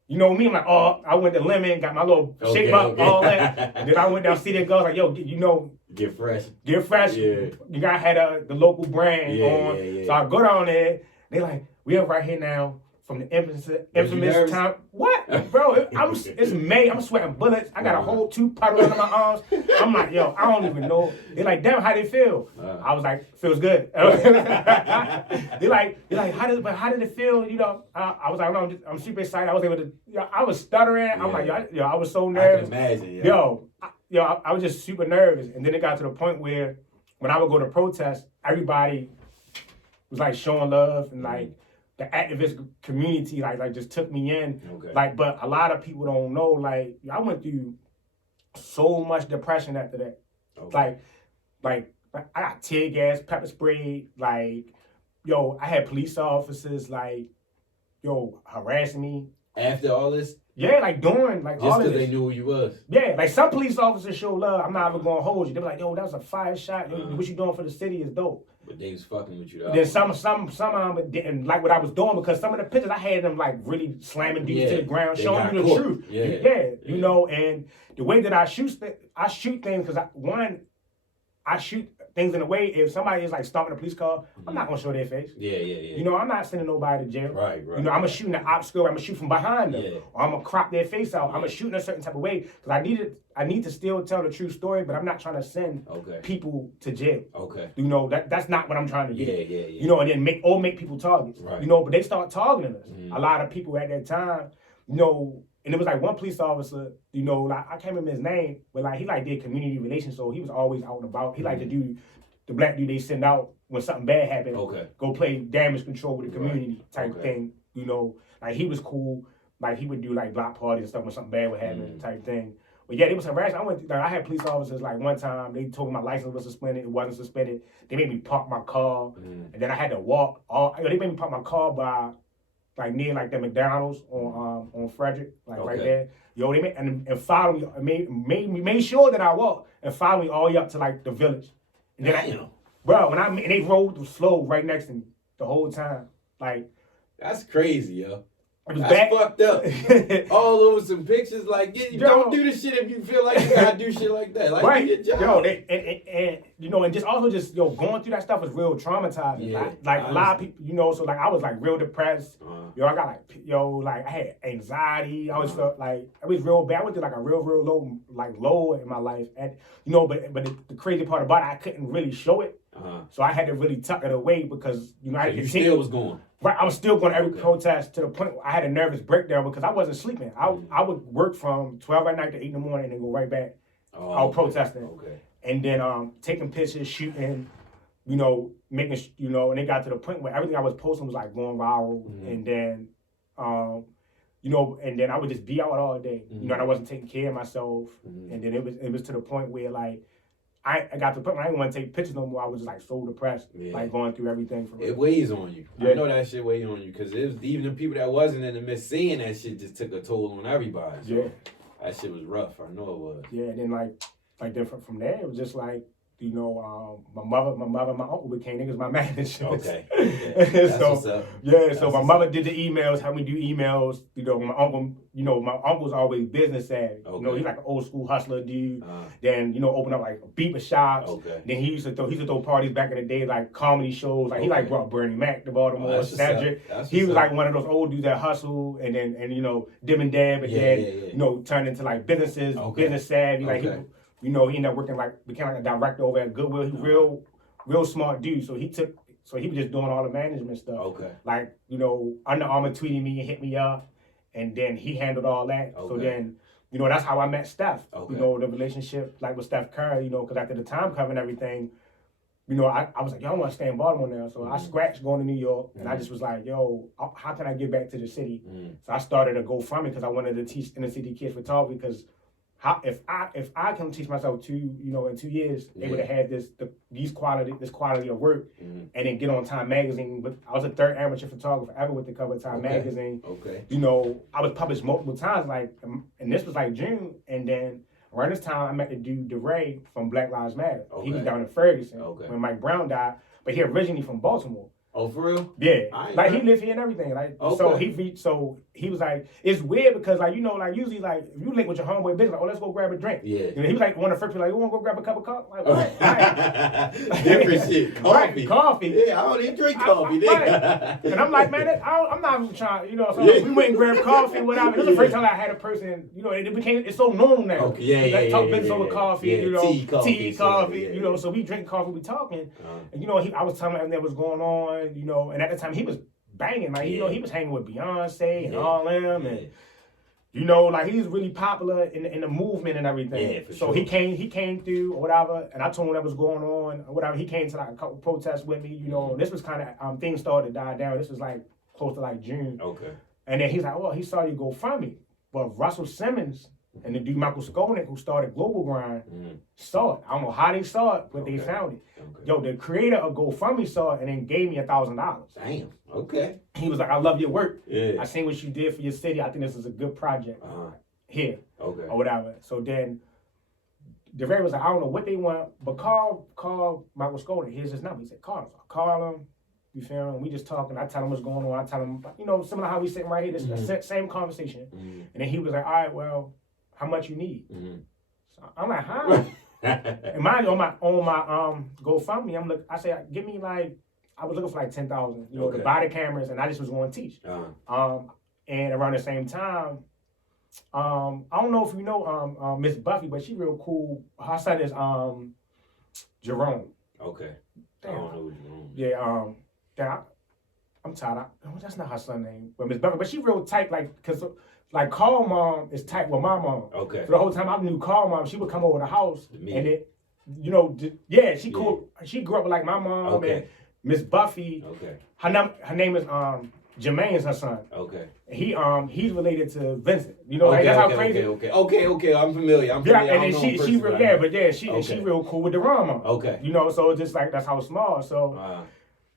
You know me, I'm like, oh, I went to Lemon, got my little shape up, all that. And then I went down City Girls, like, yo, you know. Get fresh. Yeah. You gotta have the local brand on. Yeah. So I go down there, they like, we are right here now. From the infamous time. What? Bro, it's May. I'm sweating bullets. I got a whole 2 puddles under my arms. I'm like, yo, I don't even know. They're like, damn, how they feel? I was like, feels good. They're like, how did it feel? You know, I was like, no, I'm super excited. I was able to, I was stuttering. I'm like, yo, I was so nervous. I can imagine, I was just super nervous. And then it got to the point where when I would go to protest, everybody was like showing love and like, the activist community like just took me in. Okay. Like, but a lot of people don't know, like, I went through so much depression after that. Okay. Like I got tear gas, pepper spray, like, yo, I had police officers like, yo, harassing me. After all this? Yeah, like during like all of this. Just because they knew who you was. Yeah, like some police officers show love. I'm not even gonna hold you. They be like, yo, that was a fire shot. What you doing for the city is dope. But they was fucking with you. Then some didn't like what I was doing because some of the pictures I had them like really slamming dudes to the ground, showing you the truth. Yeah, you know, and the way that I shoot things because I shoot things in a way if somebody is like stomping a police car, I'm not gonna show their face. Yeah. You know, I'm not sending nobody to jail. Right. You know, I'm gonna shoot in the obscure. I'm gonna shoot from behind them, or I'm gonna crop their face out. I'm gonna shoot in a certain type of way because I need to still tell the true story, but I'm not trying to send people to jail. Okay. You know, that's not what I'm trying to do. Yeah. You know, and then make people targets. Right. You know, but they start targeting us. A lot of people at that time, you know. And it was like one police officer, you know, like I can't remember his name, but like he like did community relations, so he was always out and about. He liked to do the black dude they send out when something bad happened. Okay. Go play damage control with the community type thing. you know, like he was cool. Like he would do like block parties and stuff when something bad would happen type thing. But yeah, it was harassment. I had police officers like one time, they told me my license was suspended. It wasn't suspended. They made me park my car. And then I had to walk. They made me park my car by like near like the McDonald's on Frederick, like right there. Yo, they made and followed me, made sure that I walked and followed me all the way up to like the village. And then and they rode slow right next to me the whole time. Like that's crazy, yo. It was That's fucked up. All over some pictures, like, don't do this shit if you feel like you gotta do shit like that. Like, do your job. Yo, and just also going through that stuff was real traumatizing. Yeah, like a lot of people, so like I was like real depressed. I got like I had anxiety. I always felt like it was real bad. I went through like a real low in my life, and but the crazy part about it, I couldn't really show it. So I had to really tuck it away because I you still was going. Right, I was still going to every protest to the point where I had a nervous breakdown because I wasn't sleeping. I would work from 12 at night to 8 in the morning and then go right back out protesting. And then taking pictures, shooting, making, and it got to the point where everything I was posting was like going viral. And then, and then I would just be out all day, and I wasn't taking care of myself. And then it was to the point where like, I got to the point where I didn't want to take pictures no more. I was just like so depressed, like going through everything. It weighs on you. I know that shit weighs on you because even the people that wasn't in the midst seeing that shit just took a toll on everybody. So that shit was rough. I know it was. Yeah, and then like then from there it was just like my mother and my uncle became niggas my managers. Okay. That's what's up. Yeah, so my mother did the emails, helped me do emails. My uncle, my uncle's always business savvy. He's like an old school hustler dude. Then, opened up like beeper shops. Then he used to throw parties back in the day, like comedy shows. Like he like brought Bernie Mac to Baltimore, Cedric. He was like one of those old dudes that hustle and dim and dab, but then turned into like businesses, business savvy. Like he ended up working became like a director over at Goodwill. He real smart dude. So he was just doing all the management stuff. Like, Under Armour tweeted me and hit me up. And then he handled all that. So then, that's how I met Steph. The relationship like with Steph Curry, because after the time covering everything, I was like, yo, I want to stay in Baltimore now. So I scratched going to New York and I just was like, yo, how can I get back to the city? So I started a GoFundMe because I wanted to teach inner city kids photography because if I can teach myself in 2 years, able to have this quality of work, and then get on Time Magazine. But I was the third amateur photographer ever with the cover of Time Magazine. I was published multiple times, and this was like June, and then around this time I met the dude DeRay from Black Lives Matter. He was down in Ferguson when Mike Brown died, but he originally from Baltimore. Oh, for real? Yeah. Like, he lived here and everything. Like, so he was like, it's weird because, usually, if you link with your homeboy business, let's go grab a drink. Yeah. He was like, one of the first people, you want to go grab a cup of coffee? Like, what? Different shit. Coffee. Coffee. Yeah, I don't even drink coffee. And I'm like, man, I'm not even trying, so we went and grabbed coffee, whatever. This is the first time I had a person, it's so normal now. Talk business over coffee, tea, coffee, so we drink coffee, we talking. And, I was telling him that was going on. And at the time he was banging, he was hanging with Beyonce and all them, and he was really popular in the movement and everything. Yeah, so sure. he came through or whatever, and I told him what was going on or whatever. He came to like a couple protests with me, and this was kind of things started to die down. This was like close to like June. And then he's like, he saw you GoFundMe, but Russell Simmons and the dude Michael Skolnick, who started Global Grind, saw it. I don't know how they saw it, but they found it. Yo, the creator of GoFundMe saw it and then gave me $1,000. Damn. Okay. He was like, I love your work. Yeah. I seen what you did for your city. I think this is a good project here. Or whatever. So then DeRay was like, I don't know what they want, but call Michael Skolnick. Here's his number. He said, call him. So I call him. You feel me? We just talking. I tell him what's going on. I tell him, similar how we sitting right here. This is the same conversation. And then he was like, all right, well, how much you need? So I'm like, huh? And mind you, on my GoFundMe, I said, give me I was looking for like 10,000, to buy the cameras, and I just was going to teach. And around the same time, I don't know if you know Miss Buffy, but she real cool. Her son is Jerome. Okay. Damn. I don't know Jerome. Yeah. I'm tired. That's not her son name, but Miss Buffy. But she real tight, because. Like, Carl mom is tight with my mom. Okay. So the whole time I knew Carl mom, she would come over the house. And it, she cool. She grew up with like my mom and Miss Buffy. Okay. Her name is Jermaine's her son. Okay. He's related to Vincent. You know, like that's how crazy. Okay. I'm familiar. And then she real cool with the Rama. Okay. You know, so it's just like that's how it's small. So.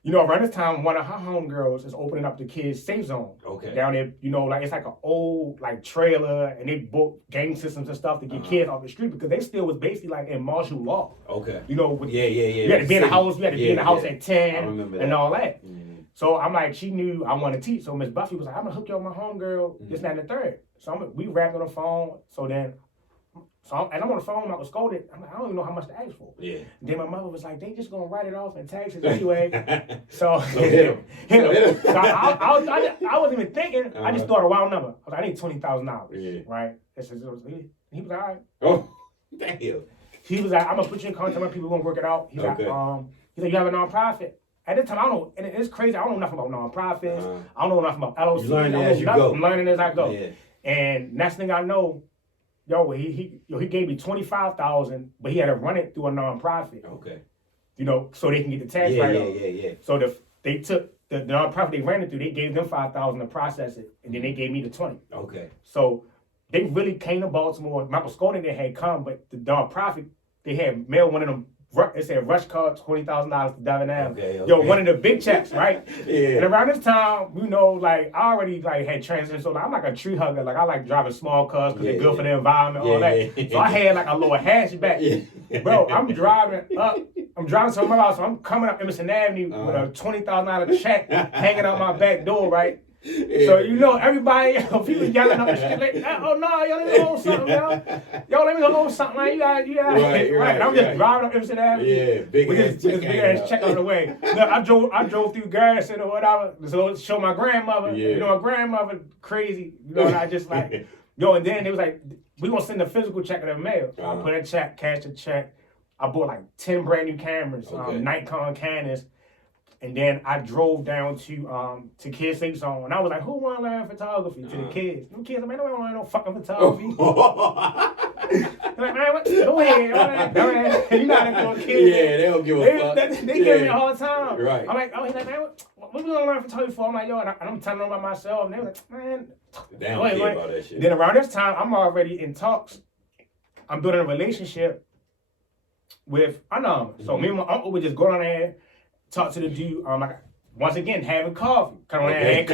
You know, around this time, one of her homegirls is opening up the kids' safe zone. Okay. Down there, you know, like it's like an old like trailer, and they built gang systems and stuff to get kids off the street because they still was basically like in martial law. Okay. You know, with, yeah. You had to be in the house. You had to be in the house at 10 and all that. Mm-hmm. So I'm like, she knew I want to teach. So Miss Buffy was like, I'm gonna hook you up with my homegirl, this, that, and the third. So we wrapped on the phone. And I'm on the phone, I was scolded. I'm like, I don't even know how much to ask for. Yeah. Then my mother was like, they just gonna write it off in taxes anyway. So hit him. So I wasn't even thinking. I just thought a wild number. I was like, I need $20,000. Yeah. Right? He was like, all right. Oh, damn. He was like, I'm gonna put you in contact with people who gonna work it out. He's like, you have a nonprofit. At this time, I don't know, and it's crazy. I don't know nothing about nonprofits. I don't know nothing about LLCs. You learn as you go. I'm learning as I go. Yeah. And next thing I know, he gave me $25,000, but he had to run it through a nonprofit. Okay. You know, so they can get the tax write-off. Yeah. So they took the nonprofit they ran it through. They gave them $5,000 to process it, and then they gave me the $20,000. Okay. So they really came to Baltimore. Michael Scolding they had come, but the nonprofit they had mailed one of them. It said rush card $20,000 to Devin Allen. Okay. Yo, one of the big checks, right? Yeah. And around this time, you know, like I already like had transitioned, so like, I'm like a tree hugger. Like I like driving small cars because they're good for the environment, all that. So I had like a little hatchback. Bro, I'm driving to my house, so I'm coming up Emerson Avenue with a $20,000 check hanging out my back door, right? Yeah. So you know everybody, people yelling up the street like, oh no, y'all let me hold something, yo, let me hold something, man. You got, right. And I'm just driving up Emerson Avenue. Yeah, big ass check on the way. Look, I drove through Garrison or whatever, so show my grandmother. Yeah. You know, my grandmother crazy. You know, and I just like, and then it was like, we gonna send a physical check in the mail. So I put a check, cashed a check. I bought like 10 brand new cameras, Nikon Canons. And then I drove down to Kids Safe Zone, and I was like, "Who want to learn photography?" To the kids. Them kids, man, nobody want to learn no fucking photography. They're like, man, go ahead. You know how them little kids. Yeah, they don't give a fuck. They give me a hard time. Right. I'm like, he's like, man, what we gonna learn photography for? I'm like, and I'm telling them about myself, and they was like, man, they don't care about that shit. Then around this time, I'm already in talks. I'm building a relationship with Anam. So me and my uncle would just go down there. Talk to the dude, like once again having coffee. Come on, had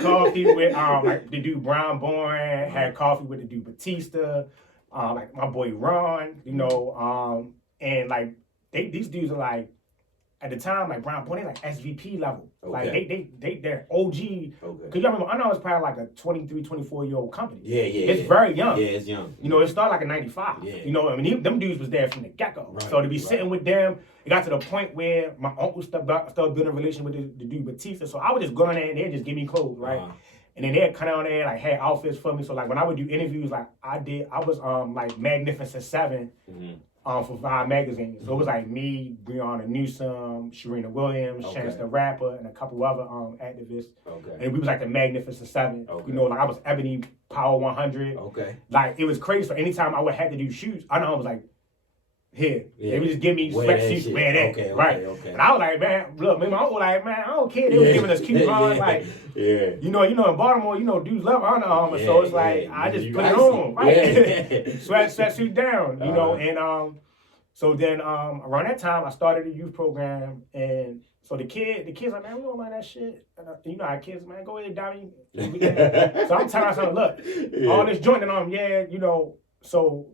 coffee with like the dude Brown Bourne, had coffee with the dude Batista, like my boy Ron, you know, and like these dudes are like at the time like Brown Bourne, they like SVP level, like they're OG. Okay. Cause you remember, I know it's probably like a 23, 24-year-old company. Yeah. It's very young. Yeah, it's young. You know, it started like in '95. Yeah. You know, I mean, them dudes was there from the get-go. Right, so to be sitting with them. It got to the point where my uncle started building a relationship with the dude Batista. So I would just go in there and they'd just give me clothes, right? And then they'd come down there, like, had outfits for me. So, like, when I would do interviews, like, I was, like, Magnificent Seven for Vibe magazine. So it was, like, me, Brianna Newsom, Sharina Williams, Chance the Rapper, and a couple other activists. Okay. And we was, like, the Magnificent Seven. Okay. You know, like, I was Ebony Power 100. Okay. Like, it was crazy. So anytime I would have to do shoots, I know I was, like, here. They would just give me sweatsuits, wear that. Okay. And I was like, man, look, me and my uncle like, man, I don't care. They were giving us coupons, like, you know, in Baltimore, you know, dudes love Under Armour, so it's like, I just put it on, right? Sweatsuit down, you know, and so then around that time, I started a youth program, and so the kids like, man, we don't learn that shit. You know how kids, man, go ahead, Donnie. So I'm telling myself, look, all this jointing on, you know, so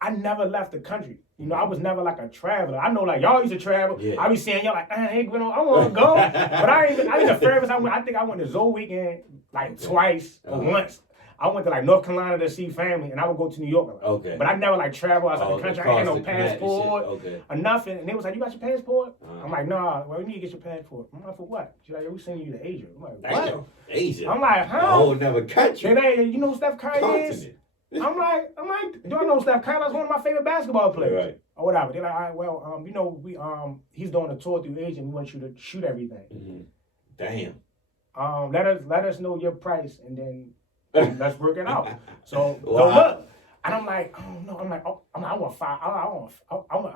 I never left the country. You know, I was never like a traveler. I know, like, y'all used to travel. Yeah. I be seeing y'all like, I want to go. But I think the furthest I went, I think I went to Zoe Weekend like twice or once. I went to like North Carolina to see family, and I would go to New York. Okay. But I never like travel outside the country. I ain't had no passport or nothing. And they was like, you got your passport? I'm like, nah, well, you need to get your passport. I'm like, for what? She's like, we sending you to Asia. I'm like, what? Asia? I'm like, huh? A whole never country. You know who Steph Curry is? I'm like, do I know Steph Curry? That's one of my favorite basketball players. Right. Or whatever. They're like, all right, well, you know, he's doing a tour through Asia, and we want you to shoot everything. Mm-hmm. Damn. Let us know your price, and then let's work it out. So look, and I'm like, I don't know. I want five. I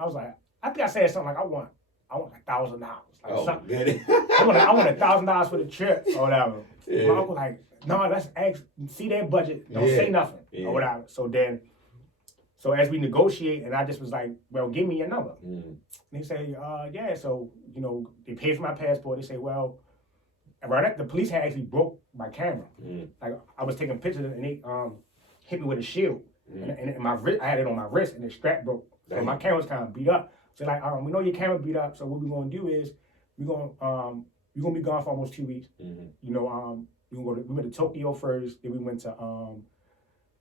was like, I think I said something like, I I want $1,000. Like Oh, something. good. I want $1,000 for the trip or whatever. Yeah. My uncle like, no, let's see that budget. Don't say nothing or whatever. So as we negotiate, and I just was like, well, give me your number. And they say, yeah. So, they paid for my passport. They say, well, the police had actually broke my camera. Like I was taking pictures and they hit me with a shield. And my wrist, I had it on my wrist and the strap broke. So my camera's kind of beat up. So like, we know your camera beat up. So what we're going to do is you're going to be gone for almost 2 weeks. We went to Tokyo first. Then we went to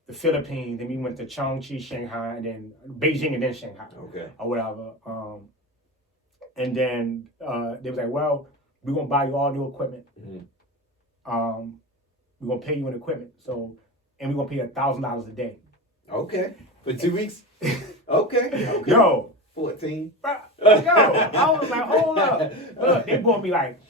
the Philippines. Then we went to Chongqing, Shanghai, and then Beijing, and then Shanghai. Okay. Or whatever. And then they was like, well, we're going to buy you all new equipment. We're going to pay you in equipment. So, and we're going to pay $1,000 a day. Okay. For 2 weeks? Okay. Yo. 14. Yo, I was like, hold up. Look, they bought me like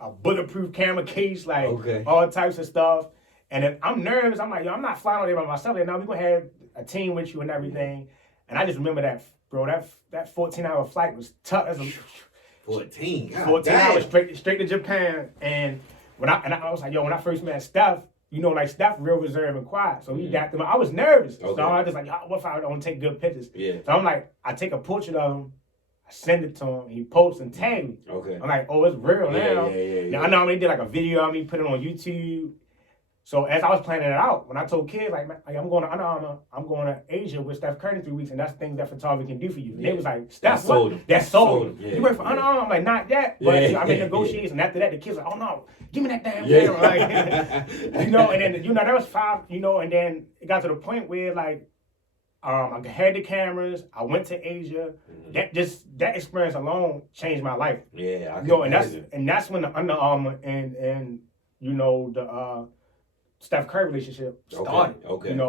a bulletproof camera case, like all types of stuff. And then I'm nervous. I'm like, yo, I'm not flying out there by myself. Now we're going to have a team with you and everything. And I just remember that, bro, that 14-hour flight was tough. 14 hours straight to Japan. And I was like, yo, when I first met Steph, like Steph real reserved and quiet. So he got them. I was nervous. So I was just like, what if I don't take good pictures? Yeah. So I'm like, I take a portrait of him, I send it to him, and he posts and tag me. Okay. I'm like, oh, it's real now. Yeah. Now I know they did like a video of me, put it on YouTube. So as I was planning it out, when I told kids, like I'm going to Under Armour, I'm going to Asia with Steph Curry in 3 weeks, and that's things that photography can do for you. And they was like, Steph, what? That's sold. Yeah. You went for Under Armour? I'm like, not yet. But I'm in negotiations. And after that, the kids like, oh no, give me that damn camera. Like, and then, that was 5, and then it got to the point where like, I had the cameras, I went to Asia. That experience alone changed my life. Yeah, I can and that's when the Under Armour and the Steph Curry relationship started. Okay. And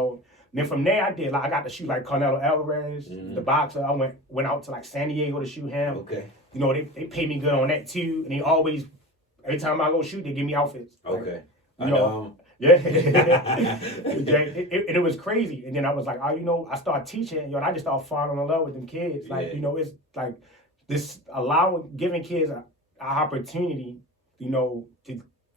then from there I got to shoot like Canelo Alvarez, the boxer. I went out to like San Diego to shoot him. Okay. They pay me good on that too. And they always, every time I go shoot, they give me outfits. Okay. Yeah. It was crazy. And then I was like, I started teaching, and I just started falling in love with them kids. Like, it's like this giving kids an opportunity,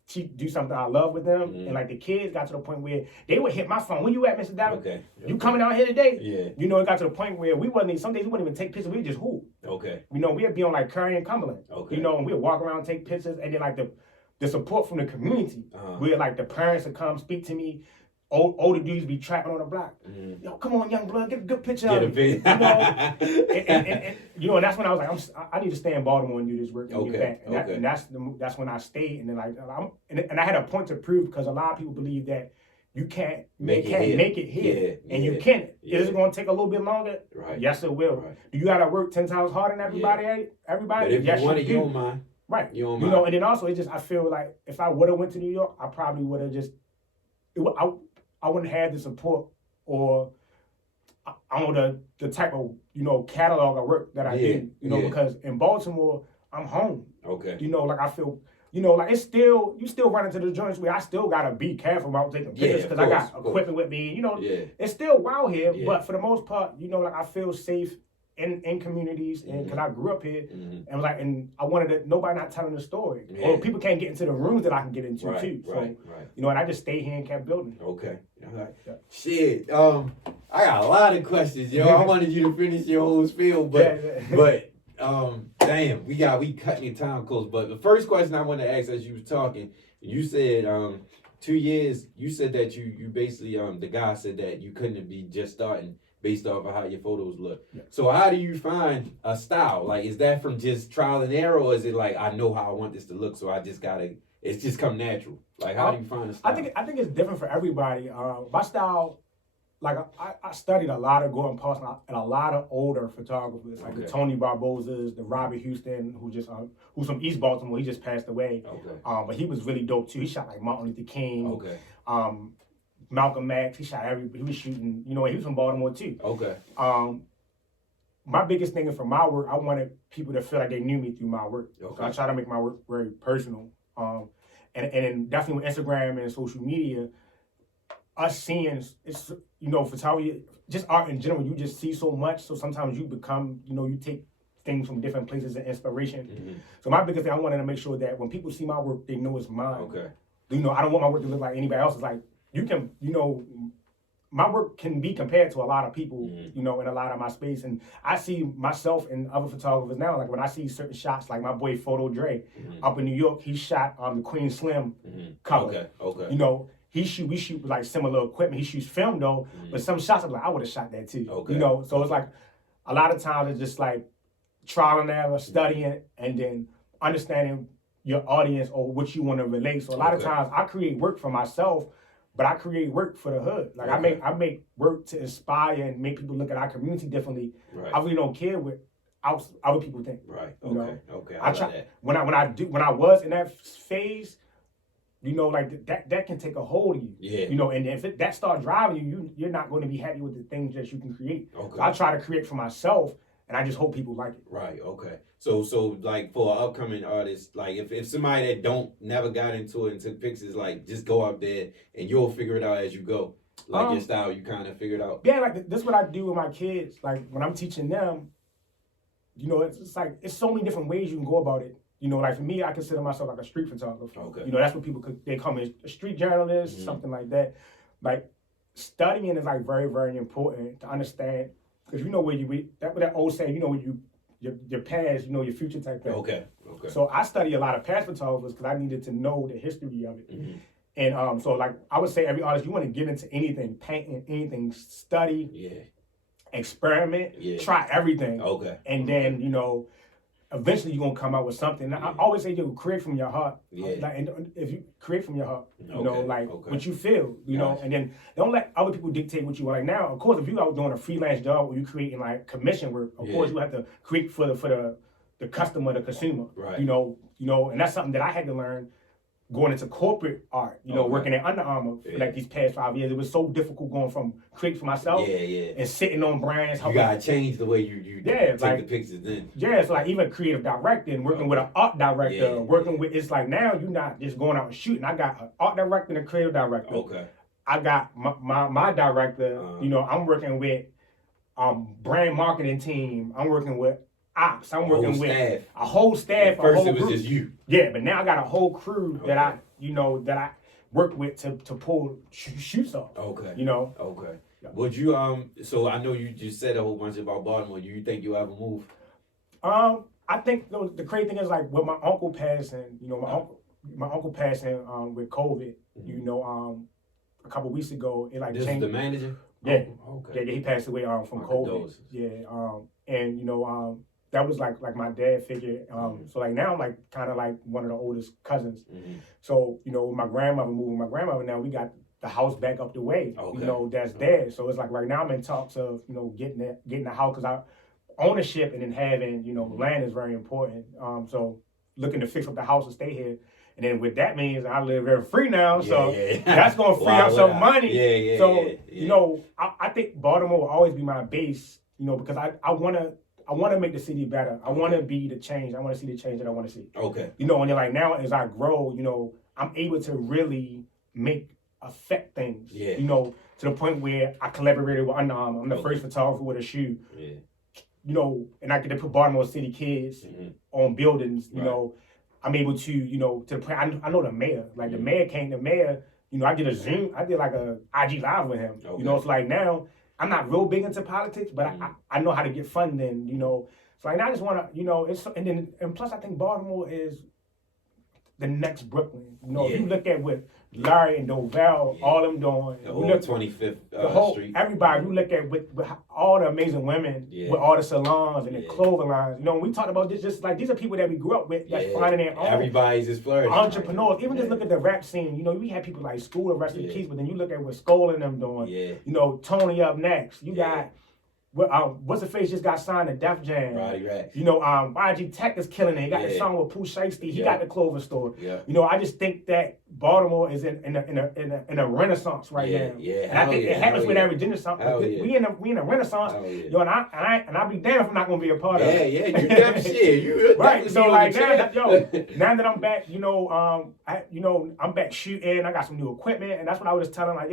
to do something I love with them. And like the kids got to the point where they would hit my phone. Where you at, Mr. Devin? Okay. You coming out here today? Yeah. It got to the point where some days we wouldn't even take pictures. We just hoop. Okay. We'd be on like Curry and Cumberland. Okay. And we'd walk around, take pictures, and then like the support from the community, where like the parents would come speak to me. Older dudes be trapping on the block. Yo, come on, young blood, get a good picture of me. And that's when I was like, I need to stay in Baltimore and do this work and get back. And that's when I stayed. And then like, and I had a point to prove, because a lot of people believe that you can't make it here, and you can. Is it going to take a little bit longer? Right. Yes, it will. Right. Do you got to work 10 times harder than everybody? But if yes, you want it, do. you don't mind. Right. You don't mind. And then also it's just, I feel like if I would have went to New York, I probably would have just. I wouldn't have the support, or I don't know the type of catalog of work that I did, because in Baltimore I'm home. Okay. Like I feel, like it's still, you still run into the joints where I still gotta be careful about taking pictures, because I got equipment with me. It's still wild here, but for the most part, like I feel safe in communities, and because I grew up here, and I wanted nobody not telling the story, or people can't get into the rooms that I can get into too. So and I just stayed here and kept building. Okay. All right. Yeah. Shit. I got a lot of questions, yo. I wanted you to finish your whole spiel, but damn, we cutting your time close. But the first question I want to ask, as you was talking, you said 2 years. You said that you basically the guy said that you couldn't be just starting based off of how your photos look. Yeah. So how do you find a style? Like, is that from just trial and error, or is it like, I know how I want this to look, so I just gotta, it's just come natural? Like, how do you find a style? I think it's different for everybody. My style, like I studied a lot of Gordon Parsons and a lot of older photographers, like the Tony Barbosas, the Robert Houston, who's from East Baltimore. He just passed away. Okay. But he was really dope too. He shot like Martin Luther King. Okay. Malcolm X, he was shooting, he was from Baltimore too. Okay. My biggest thing is for my work, I wanted people to feel like they knew me through my work. Okay. So I try to make my work very personal. And then definitely with Instagram and social media, us seeing, it's, photography, just art in general, you just see so much. So sometimes you become, you take things from different places and inspiration. Mm-hmm. So my biggest thing, I wanted to make sure that when people see my work, they know it's mine. Okay. You know, I don't want my work to look like anybody else's. Like, you can, you know, my work can be compared to a lot of people, you know, in a lot of my space. And I see myself and other photographers now, like when I see certain shots, like my boy Photo Dre up in New York, he shot the Queen Slim cover. Okay. You know, we shoot with like similar equipment. He shoots film though, but some shots I'm like, I would have shot that too. Okay. You know, so it's like a lot of times it's just like trial and error, studying, and then understanding your audience or what you want to relate. So a lot of times I create work for myself, but I create work for the hood. Like I make work to inspire and make people look at our community differently. Right. I really don't care what other people think. Right. You know? Okay. I try that. When I was in that phase, you know, like that can take a hold of you. Yeah. You know, and if that starts driving you, you're not going to be happy with the things that you can create. Okay. So I try to create for myself, and I just hope people like it. Right. Okay. So like for an upcoming artist, like if somebody that never got into it and took pictures, like just go out there and you'll figure it out as you go. Like your style, you kind of figured out. Yeah, like this is what I do with my kids. Like when I'm teaching them, you know, it's like it's so many different ways you can go about it. You know, like for me, I consider myself like a street photographer. Okay. You know, that's what people they call me a street journalist, something like that. Like studying is like very, very important to understand, because you know where that old saying, you know, where your past, you know, your future type thing. Okay. So I study a lot of past photographers because I needed to know the history of it. And so like I would say every artist, you want to get into anything, painting, anything, study, experiment, try everything. Okay. And then, you know, eventually you're gonna come out with something. I always say, you create from your heart. Like, and if you create from your heart, you know, like what you feel, you know, and then don't let other people dictate what you want. Like now, of course, if you out doing a freelance job or you creating like commission work, of course you have to create for the customer, the consumer. Right. You know, and that's something that I had to learn going into corporate art, you know, working at Under Armour for like these past 5 years. It was so difficult going from create for myself and sitting on brands. You gotta change the way you take the pictures then. Yeah, so like even creative directing, working with an art director, working with, it's like now you're not just going out and shooting. I got an art director and a creative director. Okay. I got my director, you know, I'm working with brand marketing team. I'm working with ops. I'm working with a whole staff. At first a whole it was group. just you. Yeah, but now I got a whole crew that I work with to pull shoots off. Okay. You know. Okay. Would you so I know you just said a whole bunch about Baltimore. Do you think you ever move? I think the crazy thing is like with my uncle passing, you know, my uncle passing with COVID, you know, a couple weeks ago, it like this changed. Is the manager? Yeah. Oh, okay. Yeah, he passed away from COVID. Condolences. Yeah. And you know, that was like my dad figure. So like now I'm like kind of like one of the oldest cousins. So, you know, with my grandmother moving, now we got the house back up the way. Okay. You know, that's there. So it's like right now I'm in talks of, you know, getting the house, because ownership and then having, you know, land is very important. So looking to fix up the house and stay here. And then what that means, I live very free now, so that's gonna free up some money. You know, I think Baltimore will always be my base, you know, because I wanna make the city better. I wanna be the change. I wanna see the change that I wanna see. Okay. You know, and then like now as I grow, you know, I'm able to really affect things. Yeah. You know, to the point where I collaborated with Under Armour. I'm the first photographer with a shoe. Yeah. You know, and I get to put Baltimore City kids on buildings, you know. I'm able to, you know, to the point, I know the mayor. Like the mayor, you know, I did like a IG Live with him. Okay. You know, it's like now, I'm not real big into politics, but I know how to get funding, you know. So like now I just want to, you know, and plus I think Baltimore is the next Brooklyn. You know, if you look at what Larry and Dovell, all them doing. The whole 25th Street. Everybody, you look at with all the amazing women, with all the salons and the clothing lines. You know, we talked about this, just like these are people that we grew up with that's finding their own. Everybody's just flourishing. Entrepreneurs. Even just look at the rap scene. You know, we had people like School of Rest in Peace, but then you look at what Skoll and them doing. Yeah. You know, Tony up next. You got. What's the face just got signed to Def Jam? Roddy Racks. You know, YG Tech is killing it. He got the song with Pooh Shiesty. He got the Clover Store. Yeah. You know, I just think that Baltimore is in a renaissance right now. Yeah. And I think it happens with every renaissance. We in a renaissance. You know, and I be damned if I'm not gonna be a part of it. Yeah, you damn shit. You right. So like now that I'm back, you know, I'm back shooting. I got some new equipment, and that's what I was telling like,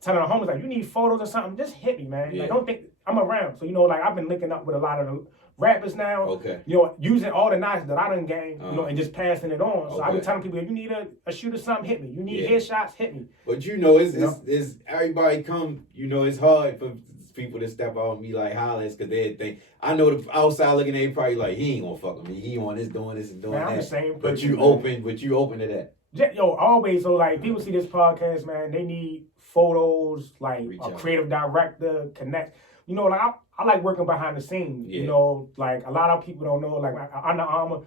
telling the homies, like, you need photos or something, just hit me, man. Yeah. Like, don't think I'm around. So, you know, like, I've been linking up with a lot of the rappers now. Okay. You know, using all the knowledge that I done gained, you know, Uh-huh. and just passing it on. So I've been Okay. telling people, if you need a shoot or something, hit me. You need Yeah. headshots, hit me. But you know, You know? it's everybody come. You know, it's hard for people to step out and be like hollers because they think. I know the outside looking, they probably like he ain't gonna fuck with me. He on this doing this and doing Man, that. I'm the same But person, you man. open to that. Yeah, yo, always. So, like, people see this podcast, man, they need photos, like Reach a out. creative director, connect. You know, like, I like working behind the scenes. Yeah. You know, like, a lot of people don't know, like, Under Armour,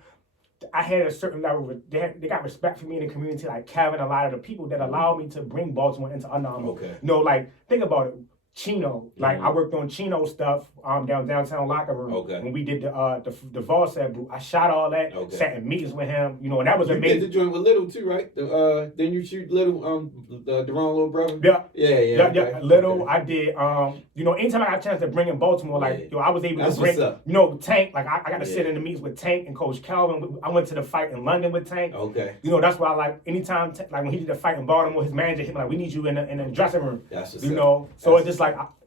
I had a certain level of, they got respect for me in the community, like Kevin, a lot of the people that allowed me to bring Baltimore into Under Armour. Okay. You know, like, think about it. Chino, like Mhm. I worked on Chino stuff downtown locker room. Okay. When we did the Volset booth, I shot all that, Okay. sat in meetings with him, you know, and that was You amazing. did the joint with Little too, right? Didn't you shoot Little the wrong little brother? Yeah. Yeah. Yeah, okay. Little, Okay. I did, you know, anytime I got a chance to bring in Baltimore, like, Yeah. yo, I was able That's to bring, what's up. you know, Tank, like, I got to sit Yeah. in the meetings with Tank and Coach Calvin. I went to the fight in London with Tank. Okay. You know, that's why, like, anytime, like, when he did the fight in Baltimore, his manager hit me, like, we need you in the dressing room. That's what's You up. know, so That's it's just like,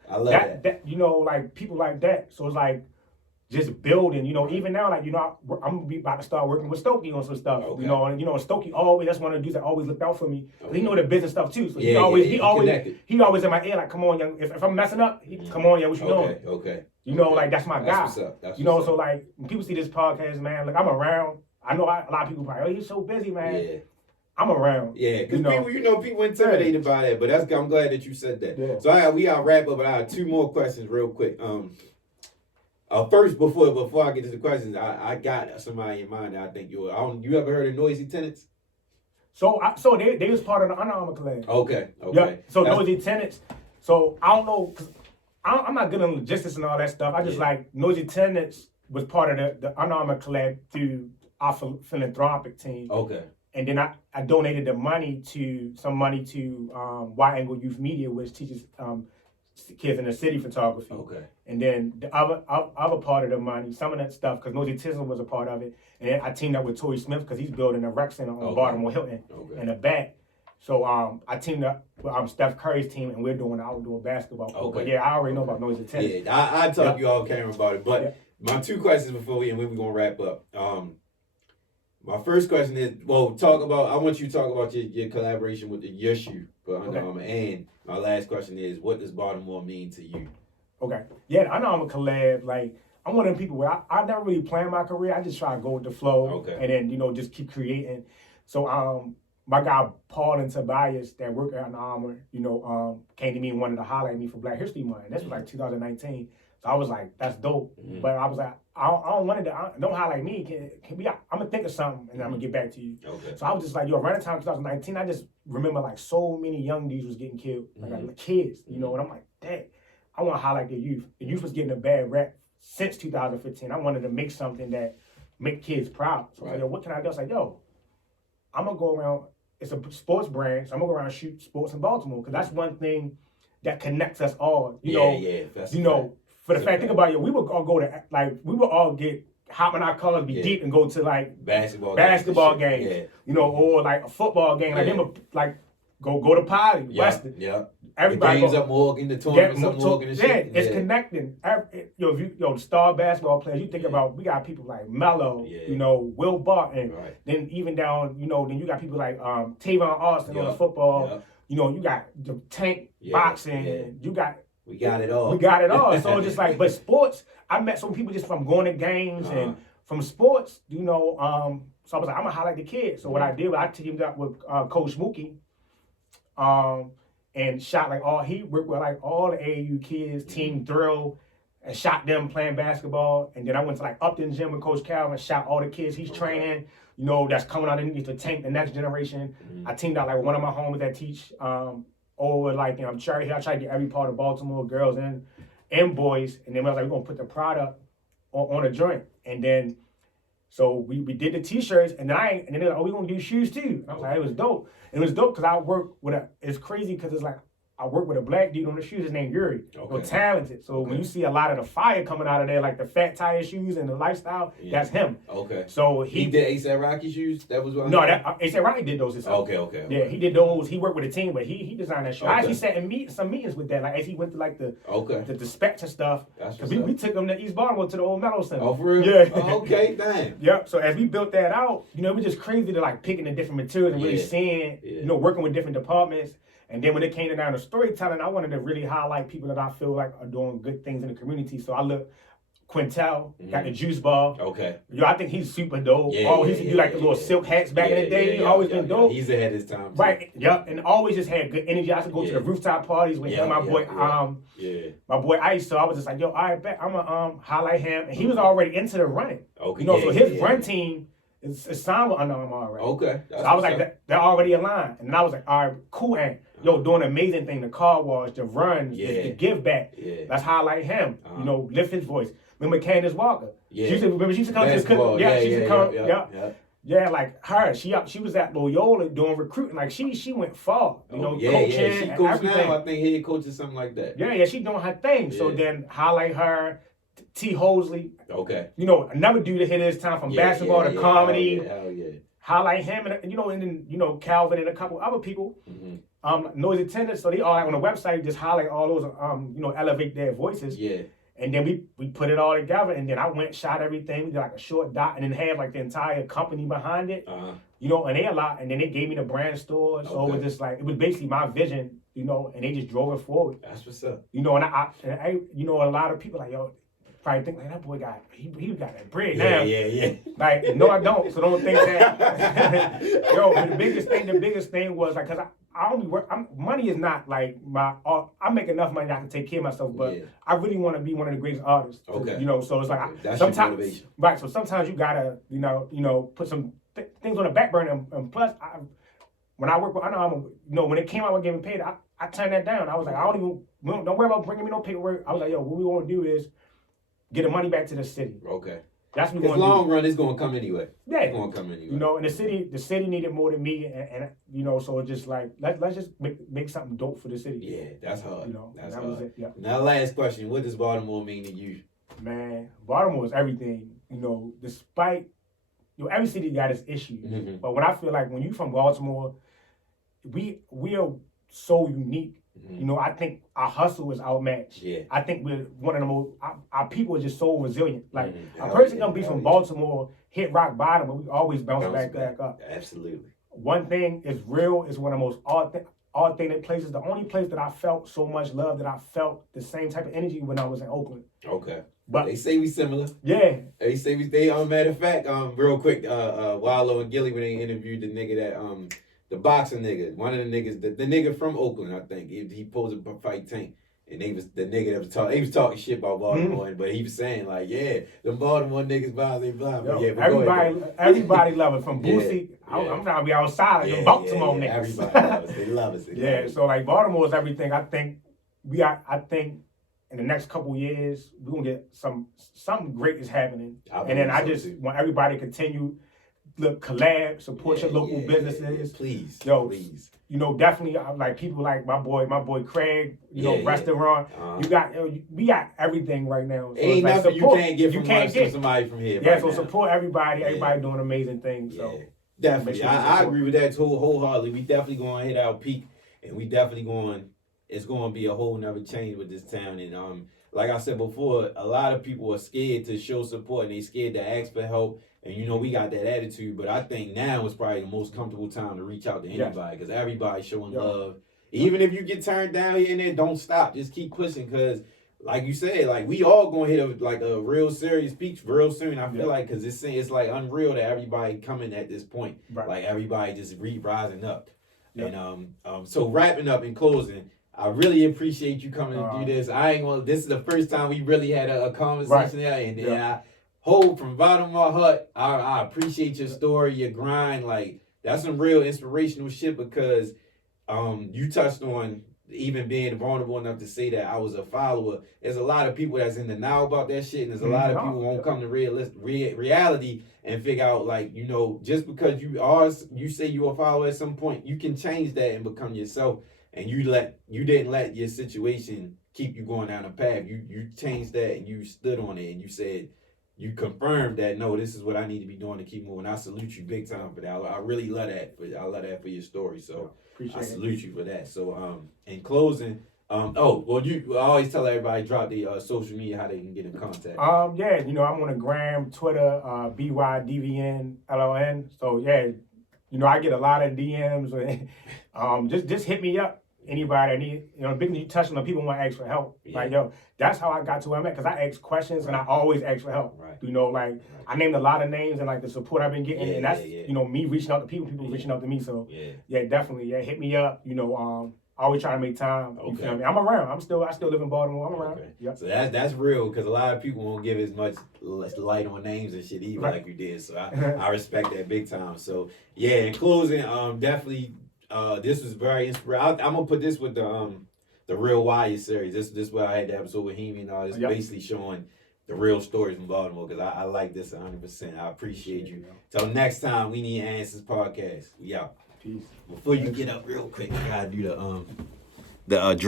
I love that. that, you know, like, people like that. So it's like, just building, you know, even now, like, you know, I'm gonna be about to start working with Stokey on some stuff, Okay. you know, and, you know, Stokey always, that's one of the dudes that always looked out for me. Okay. He know the business stuff too, so Yeah, he always connected. he always in my ear, like, come on, young, if I'm messing up, come on, young, what you doing? Okay. You know, Okay. like, that's my That's guy. what's up. That's You know, what's so up. like, when people see this podcast, man, like, I'm around. I know a lot of people probably, oh, you're so busy, man. Yeah. I'm around. Yeah, because You know. people intimidated by that, but I'm glad that you said that. Yeah. So we got to wrap up, but I have two more questions real quick. First, before I get to the questions, I got somebody in mind that I think you ever heard of Noisy Tenants? So they was part of the Under Armour collab. Okay. Yeah. So That's- Noisy Tenants. So I don't know, cause I'm not good on logistics and all that stuff. I just like Noisy Tenants was part of the Under Armour collab through our philanthropic team. Okay. And then I donated some money to Wide Angle Youth Media, which teaches kids in the city photography. Okay. And then the other part of the money, some of that stuff, because Nosy Tisland was a part of it. And then I teamed up with Torrey Smith because he's building a rec center on Baltimore Hilton in the back. So I teamed up with Steph Curry's team, and we're doing outdoor basketball. Okay. But yeah, I already know about Noisy Tennis. Yeah, I talked to you all camera about it, but my two questions before and we're gonna wrap up. My first question is, I want you to talk about your collaboration with your shoe for Under Armour, and my last question is, what does Baltimore mean to you? Okay. Yeah, the Under Armour collab, like, I'm one of them people where I never really plan my career. I just try to go with the flow. Okay. And then, you know, just keep creating. So my guy Paul and Tobias that work at Under Armour, you know, came to me and wanted to holler at me for Black History Month. This was like 2019. So I was like, that's dope. Mm-hmm. But I was like, I don't want to, don't holler at me. I'm gonna think of something and I'm gonna get back to you. Okay. So I was just like, yo, around the time 2019, I just remember like so many young dudes was getting killed, like kids, you know, and I'm like, dang, I want to highlight the youth. The youth was getting a bad rap since 2015. I wanted to make something that make kids proud. So I was like, yo, what can I do? I was like, yo, I'm gonna go around. It's a sports brand, so I'm gonna go around and shoot sports in Baltimore because that's one thing that connects us all. You know, for the fact, think about it, we would all go to we would all hop in our cars, be deep, and go to like basketball games, yeah. you know, or like a football game, like go to Poly, Western. Yeah. Everybody the games up Morgan, the tournaments up Morgan and shit. It's connecting. The star basketball players, you think about, we got people like Melo, you know, Will Barton, then even down, you know, then you got people like Tavon Austin on the football. You know, you got the Tank boxing, you got. We got it all. So just like, but sports, I met some people just from going to games and from sports, you know. So I was like, I'm gonna highlight the kids. So what I did, I teamed up with Coach Mookie, and shot he worked with like all the AAU kids, Team Thrill, and shot them playing basketball. And then I went to like Upton Gym with Coach Calvin and shot all the kids he's training, you know, that's coming out underneath to tank the next generation. I teamed out like one of my homies that teach over like Cherry Hill. I try to get every part of Baltimore, girls and boys. And then I was like, we're gonna put the product on a joint. And then so we did the t-shirts, and then they're like, oh, we're gonna do shoes too. And I was like, it was dope. And it was dope because I work with it's crazy because it's like I work with a black dude on the shoes. His name Yuri. Okay. Talented. So when you see a lot of the fire coming out of there, like the fat tire shoes and the lifestyle, that's him. Okay. So he did A$AP Rocky shoes. That was what. No, A$AP Rocky did those himself. Okay. Yeah, he did those. He worked with a team, but he designed that shoe. Okay. I actually sat in some meetings with that, like as he went to like the specs and stuff. Because we took him to East Baltimore to the old Metal Center. Oh, for real? Yeah. Oh, okay, damn. Yep. So as we built that out, you know, it was just crazy to like picking the different materials and really seeing, you know, working with different departments. And then when it came down to storytelling, I wanted to really highlight people that I feel like are doing good things in the community. So I look, Quintel, got the juice bar. Okay. Yo, I think he's super dope. He used to do like the little silk hats back in the day. Always been dope. He's ahead of his time. Too. Right. Yep. And always just had good energy. I used to go to the rooftop parties with him, my boy Ice. So I was just like, yo, all right, bet I'm gonna highlight him. And he was already into the running. Okay. You know, so his run team is signed with Under Armour already. Okay. So I was like, they're already aligned. And then I was like, all right, cool. And yo, doing an amazing thing, the car wash, the runs, the give back. Let's highlight him. You know, lift his voice. Remember Candace Walker? She used to come to the cook. She used to come. Yeah, like her. She was at Loyola doing recruiting. Like she went far. You know, coaching She and coach everything. now. I think head coach or something like that. Yeah, she doing her thing. So then highlight her. T. Hosley. Okay. You know, another dude that hit his time from basketball to comedy. Hell yeah. Highlight him and you know, and then you know Calvin and a couple other people. Noisy Attendants. So they all on the website just highlight all those you know, elevate their voices. Yeah. And then we put it all together, and then I went, shot everything. We did like a short dot, and then had like the entire company behind it. You know, and and then they gave me the brand store. So it was just like, it was basically my vision, you know, and they just drove it forward. That's what's up. You know, and I you know, a lot of people like, yo, probably think like that boy got he got that bread now. Yeah. Like, no, I don't. So don't think that. Yo, but the biggest thing was like, cause I only work. Money is not like I make enough money that I can take care of myself, but I really want to be one of the greatest artists. Okay. You know, so it's like that's sometimes, your motivation. right? So sometimes you gotta, you know, put some things on the back burner, and plus, when I work with, you know, when it came out with getting paid, I turned that down. I was like, don't worry about bringing me no paperwork. I was like, yo, what we want to do is get the money back to the city. Okay. That's what we're going to do. Long run, it's going to come anyway. Yeah. It's going to come anyway. You know, and the city needed more than me, and you know, so it's just like, let's just make something dope for the city. Yeah, that's hard. You know, that's that hard. was it. Yeah. Now, last question. What does Baltimore mean to you? Man, Baltimore is everything. You know, despite, you know, every city got its issues. But when I feel like when you from Baltimore, we are so unique. You know, I think our hustle is outmatched. Yeah. I think we're one of the most, our people are just so resilient. Like, a person gonna be from Baltimore, hit rock bottom, but we always bounce back up. Absolutely. One thing is real, is one of the most authentic places. The only place that I felt so much love, that I felt the same type of energy when I was in Oakland. Okay. But they say we similar. Yeah. They say matter of fact, real quick, Wallow and Gilly, when they interviewed the nigga that the boxing nigga, one of the niggas, the nigga from Oakland, I think. He posed a fight Tank. And they was the nigga that was talking. He was talking shit about Baltimore, but he was saying like, yeah, the Baltimore niggas blah blah blah. Yeah, everybody love it from Boosie. I'm trying to be outside. The Baltimore niggas. Everybody loves us. They love us. Yeah, so like Baltimore is everything. I think in the next couple years we're gonna get something great is happening, and then I just want everybody to continue. Look, collab, support your local businesses. Please, please. You know, definitely like people like my boy Craig. You know, restaurant. We got everything right now. So ain't like, nothing support, you can't get from somebody from here. Yeah, right so now. support everybody. Everybody doing amazing things. So definitely, I agree with that wholeheartedly. We definitely going to hit our peak, and we definitely it's going to be a whole nother change with this town. And like I said before, a lot of people are scared to show support, and they scared to ask for help. And you know, we got that attitude, but I think now is probably the most comfortable time to reach out to anybody, because everybody's showing love. Even if you get turned down here and there, don't stop. Just keep pushing, because like you said, like we all gonna hit a real serious peak real soon. I feel like, because it's like unreal that everybody coming at this point. Right. Like everybody just rising up. And so wrapping up and closing, I really appreciate you coming to do this. This is the first time we really had a conversation there, and I hope from the bottom of my heart, I appreciate your story, your grind. Like, that's some real inspirational shit, because you touched on even being vulnerable enough to say that I was a follower. There's a lot of people that's in the now about that shit, and there's a lot of people who won't come to reality and figure out, like, you know, just because you say you're a follower at some point, you can change that and become yourself. and you didn't let your situation keep you going down a path. You changed that and you stood on it and you said, you confirmed that no, this is what I need to be doing to keep moving. I salute you big time for that. I really love that. I love that for your story. So I salute you for that. So in closing, I always tell everybody drop the social media how they can get in contact. Yeah, I'm on the gram, Twitter, BYDVNLLN. So yeah, I get a lot of DMs. Just hit me up. Anybody that need, big you touch on the people want to ask for help. Yeah. Like, that's how I got to where I'm at, because I ask questions and I always ask for help. Right. I named a lot of names and like the support I've been getting, and that's me reaching out to people reaching out to me. So definitely, hit me up. I always try to make time. You feel me? I'm around. I still live in Baltimore. I'm around. Okay. Yep. So that's real, because a lot of people won't give as much light on names and shit either like you did. So I respect that big time. So in closing, definitely. This was very inspiring. I'm gonna put this with the Real Wire series. This where I had the episode with Hemi and all. This basically showing the real stories from Baltimore, because I like this 100%. I appreciate you. Till next time, we need Answers podcast. We out. Peace. Before you get up real quick, I gotta do the drop.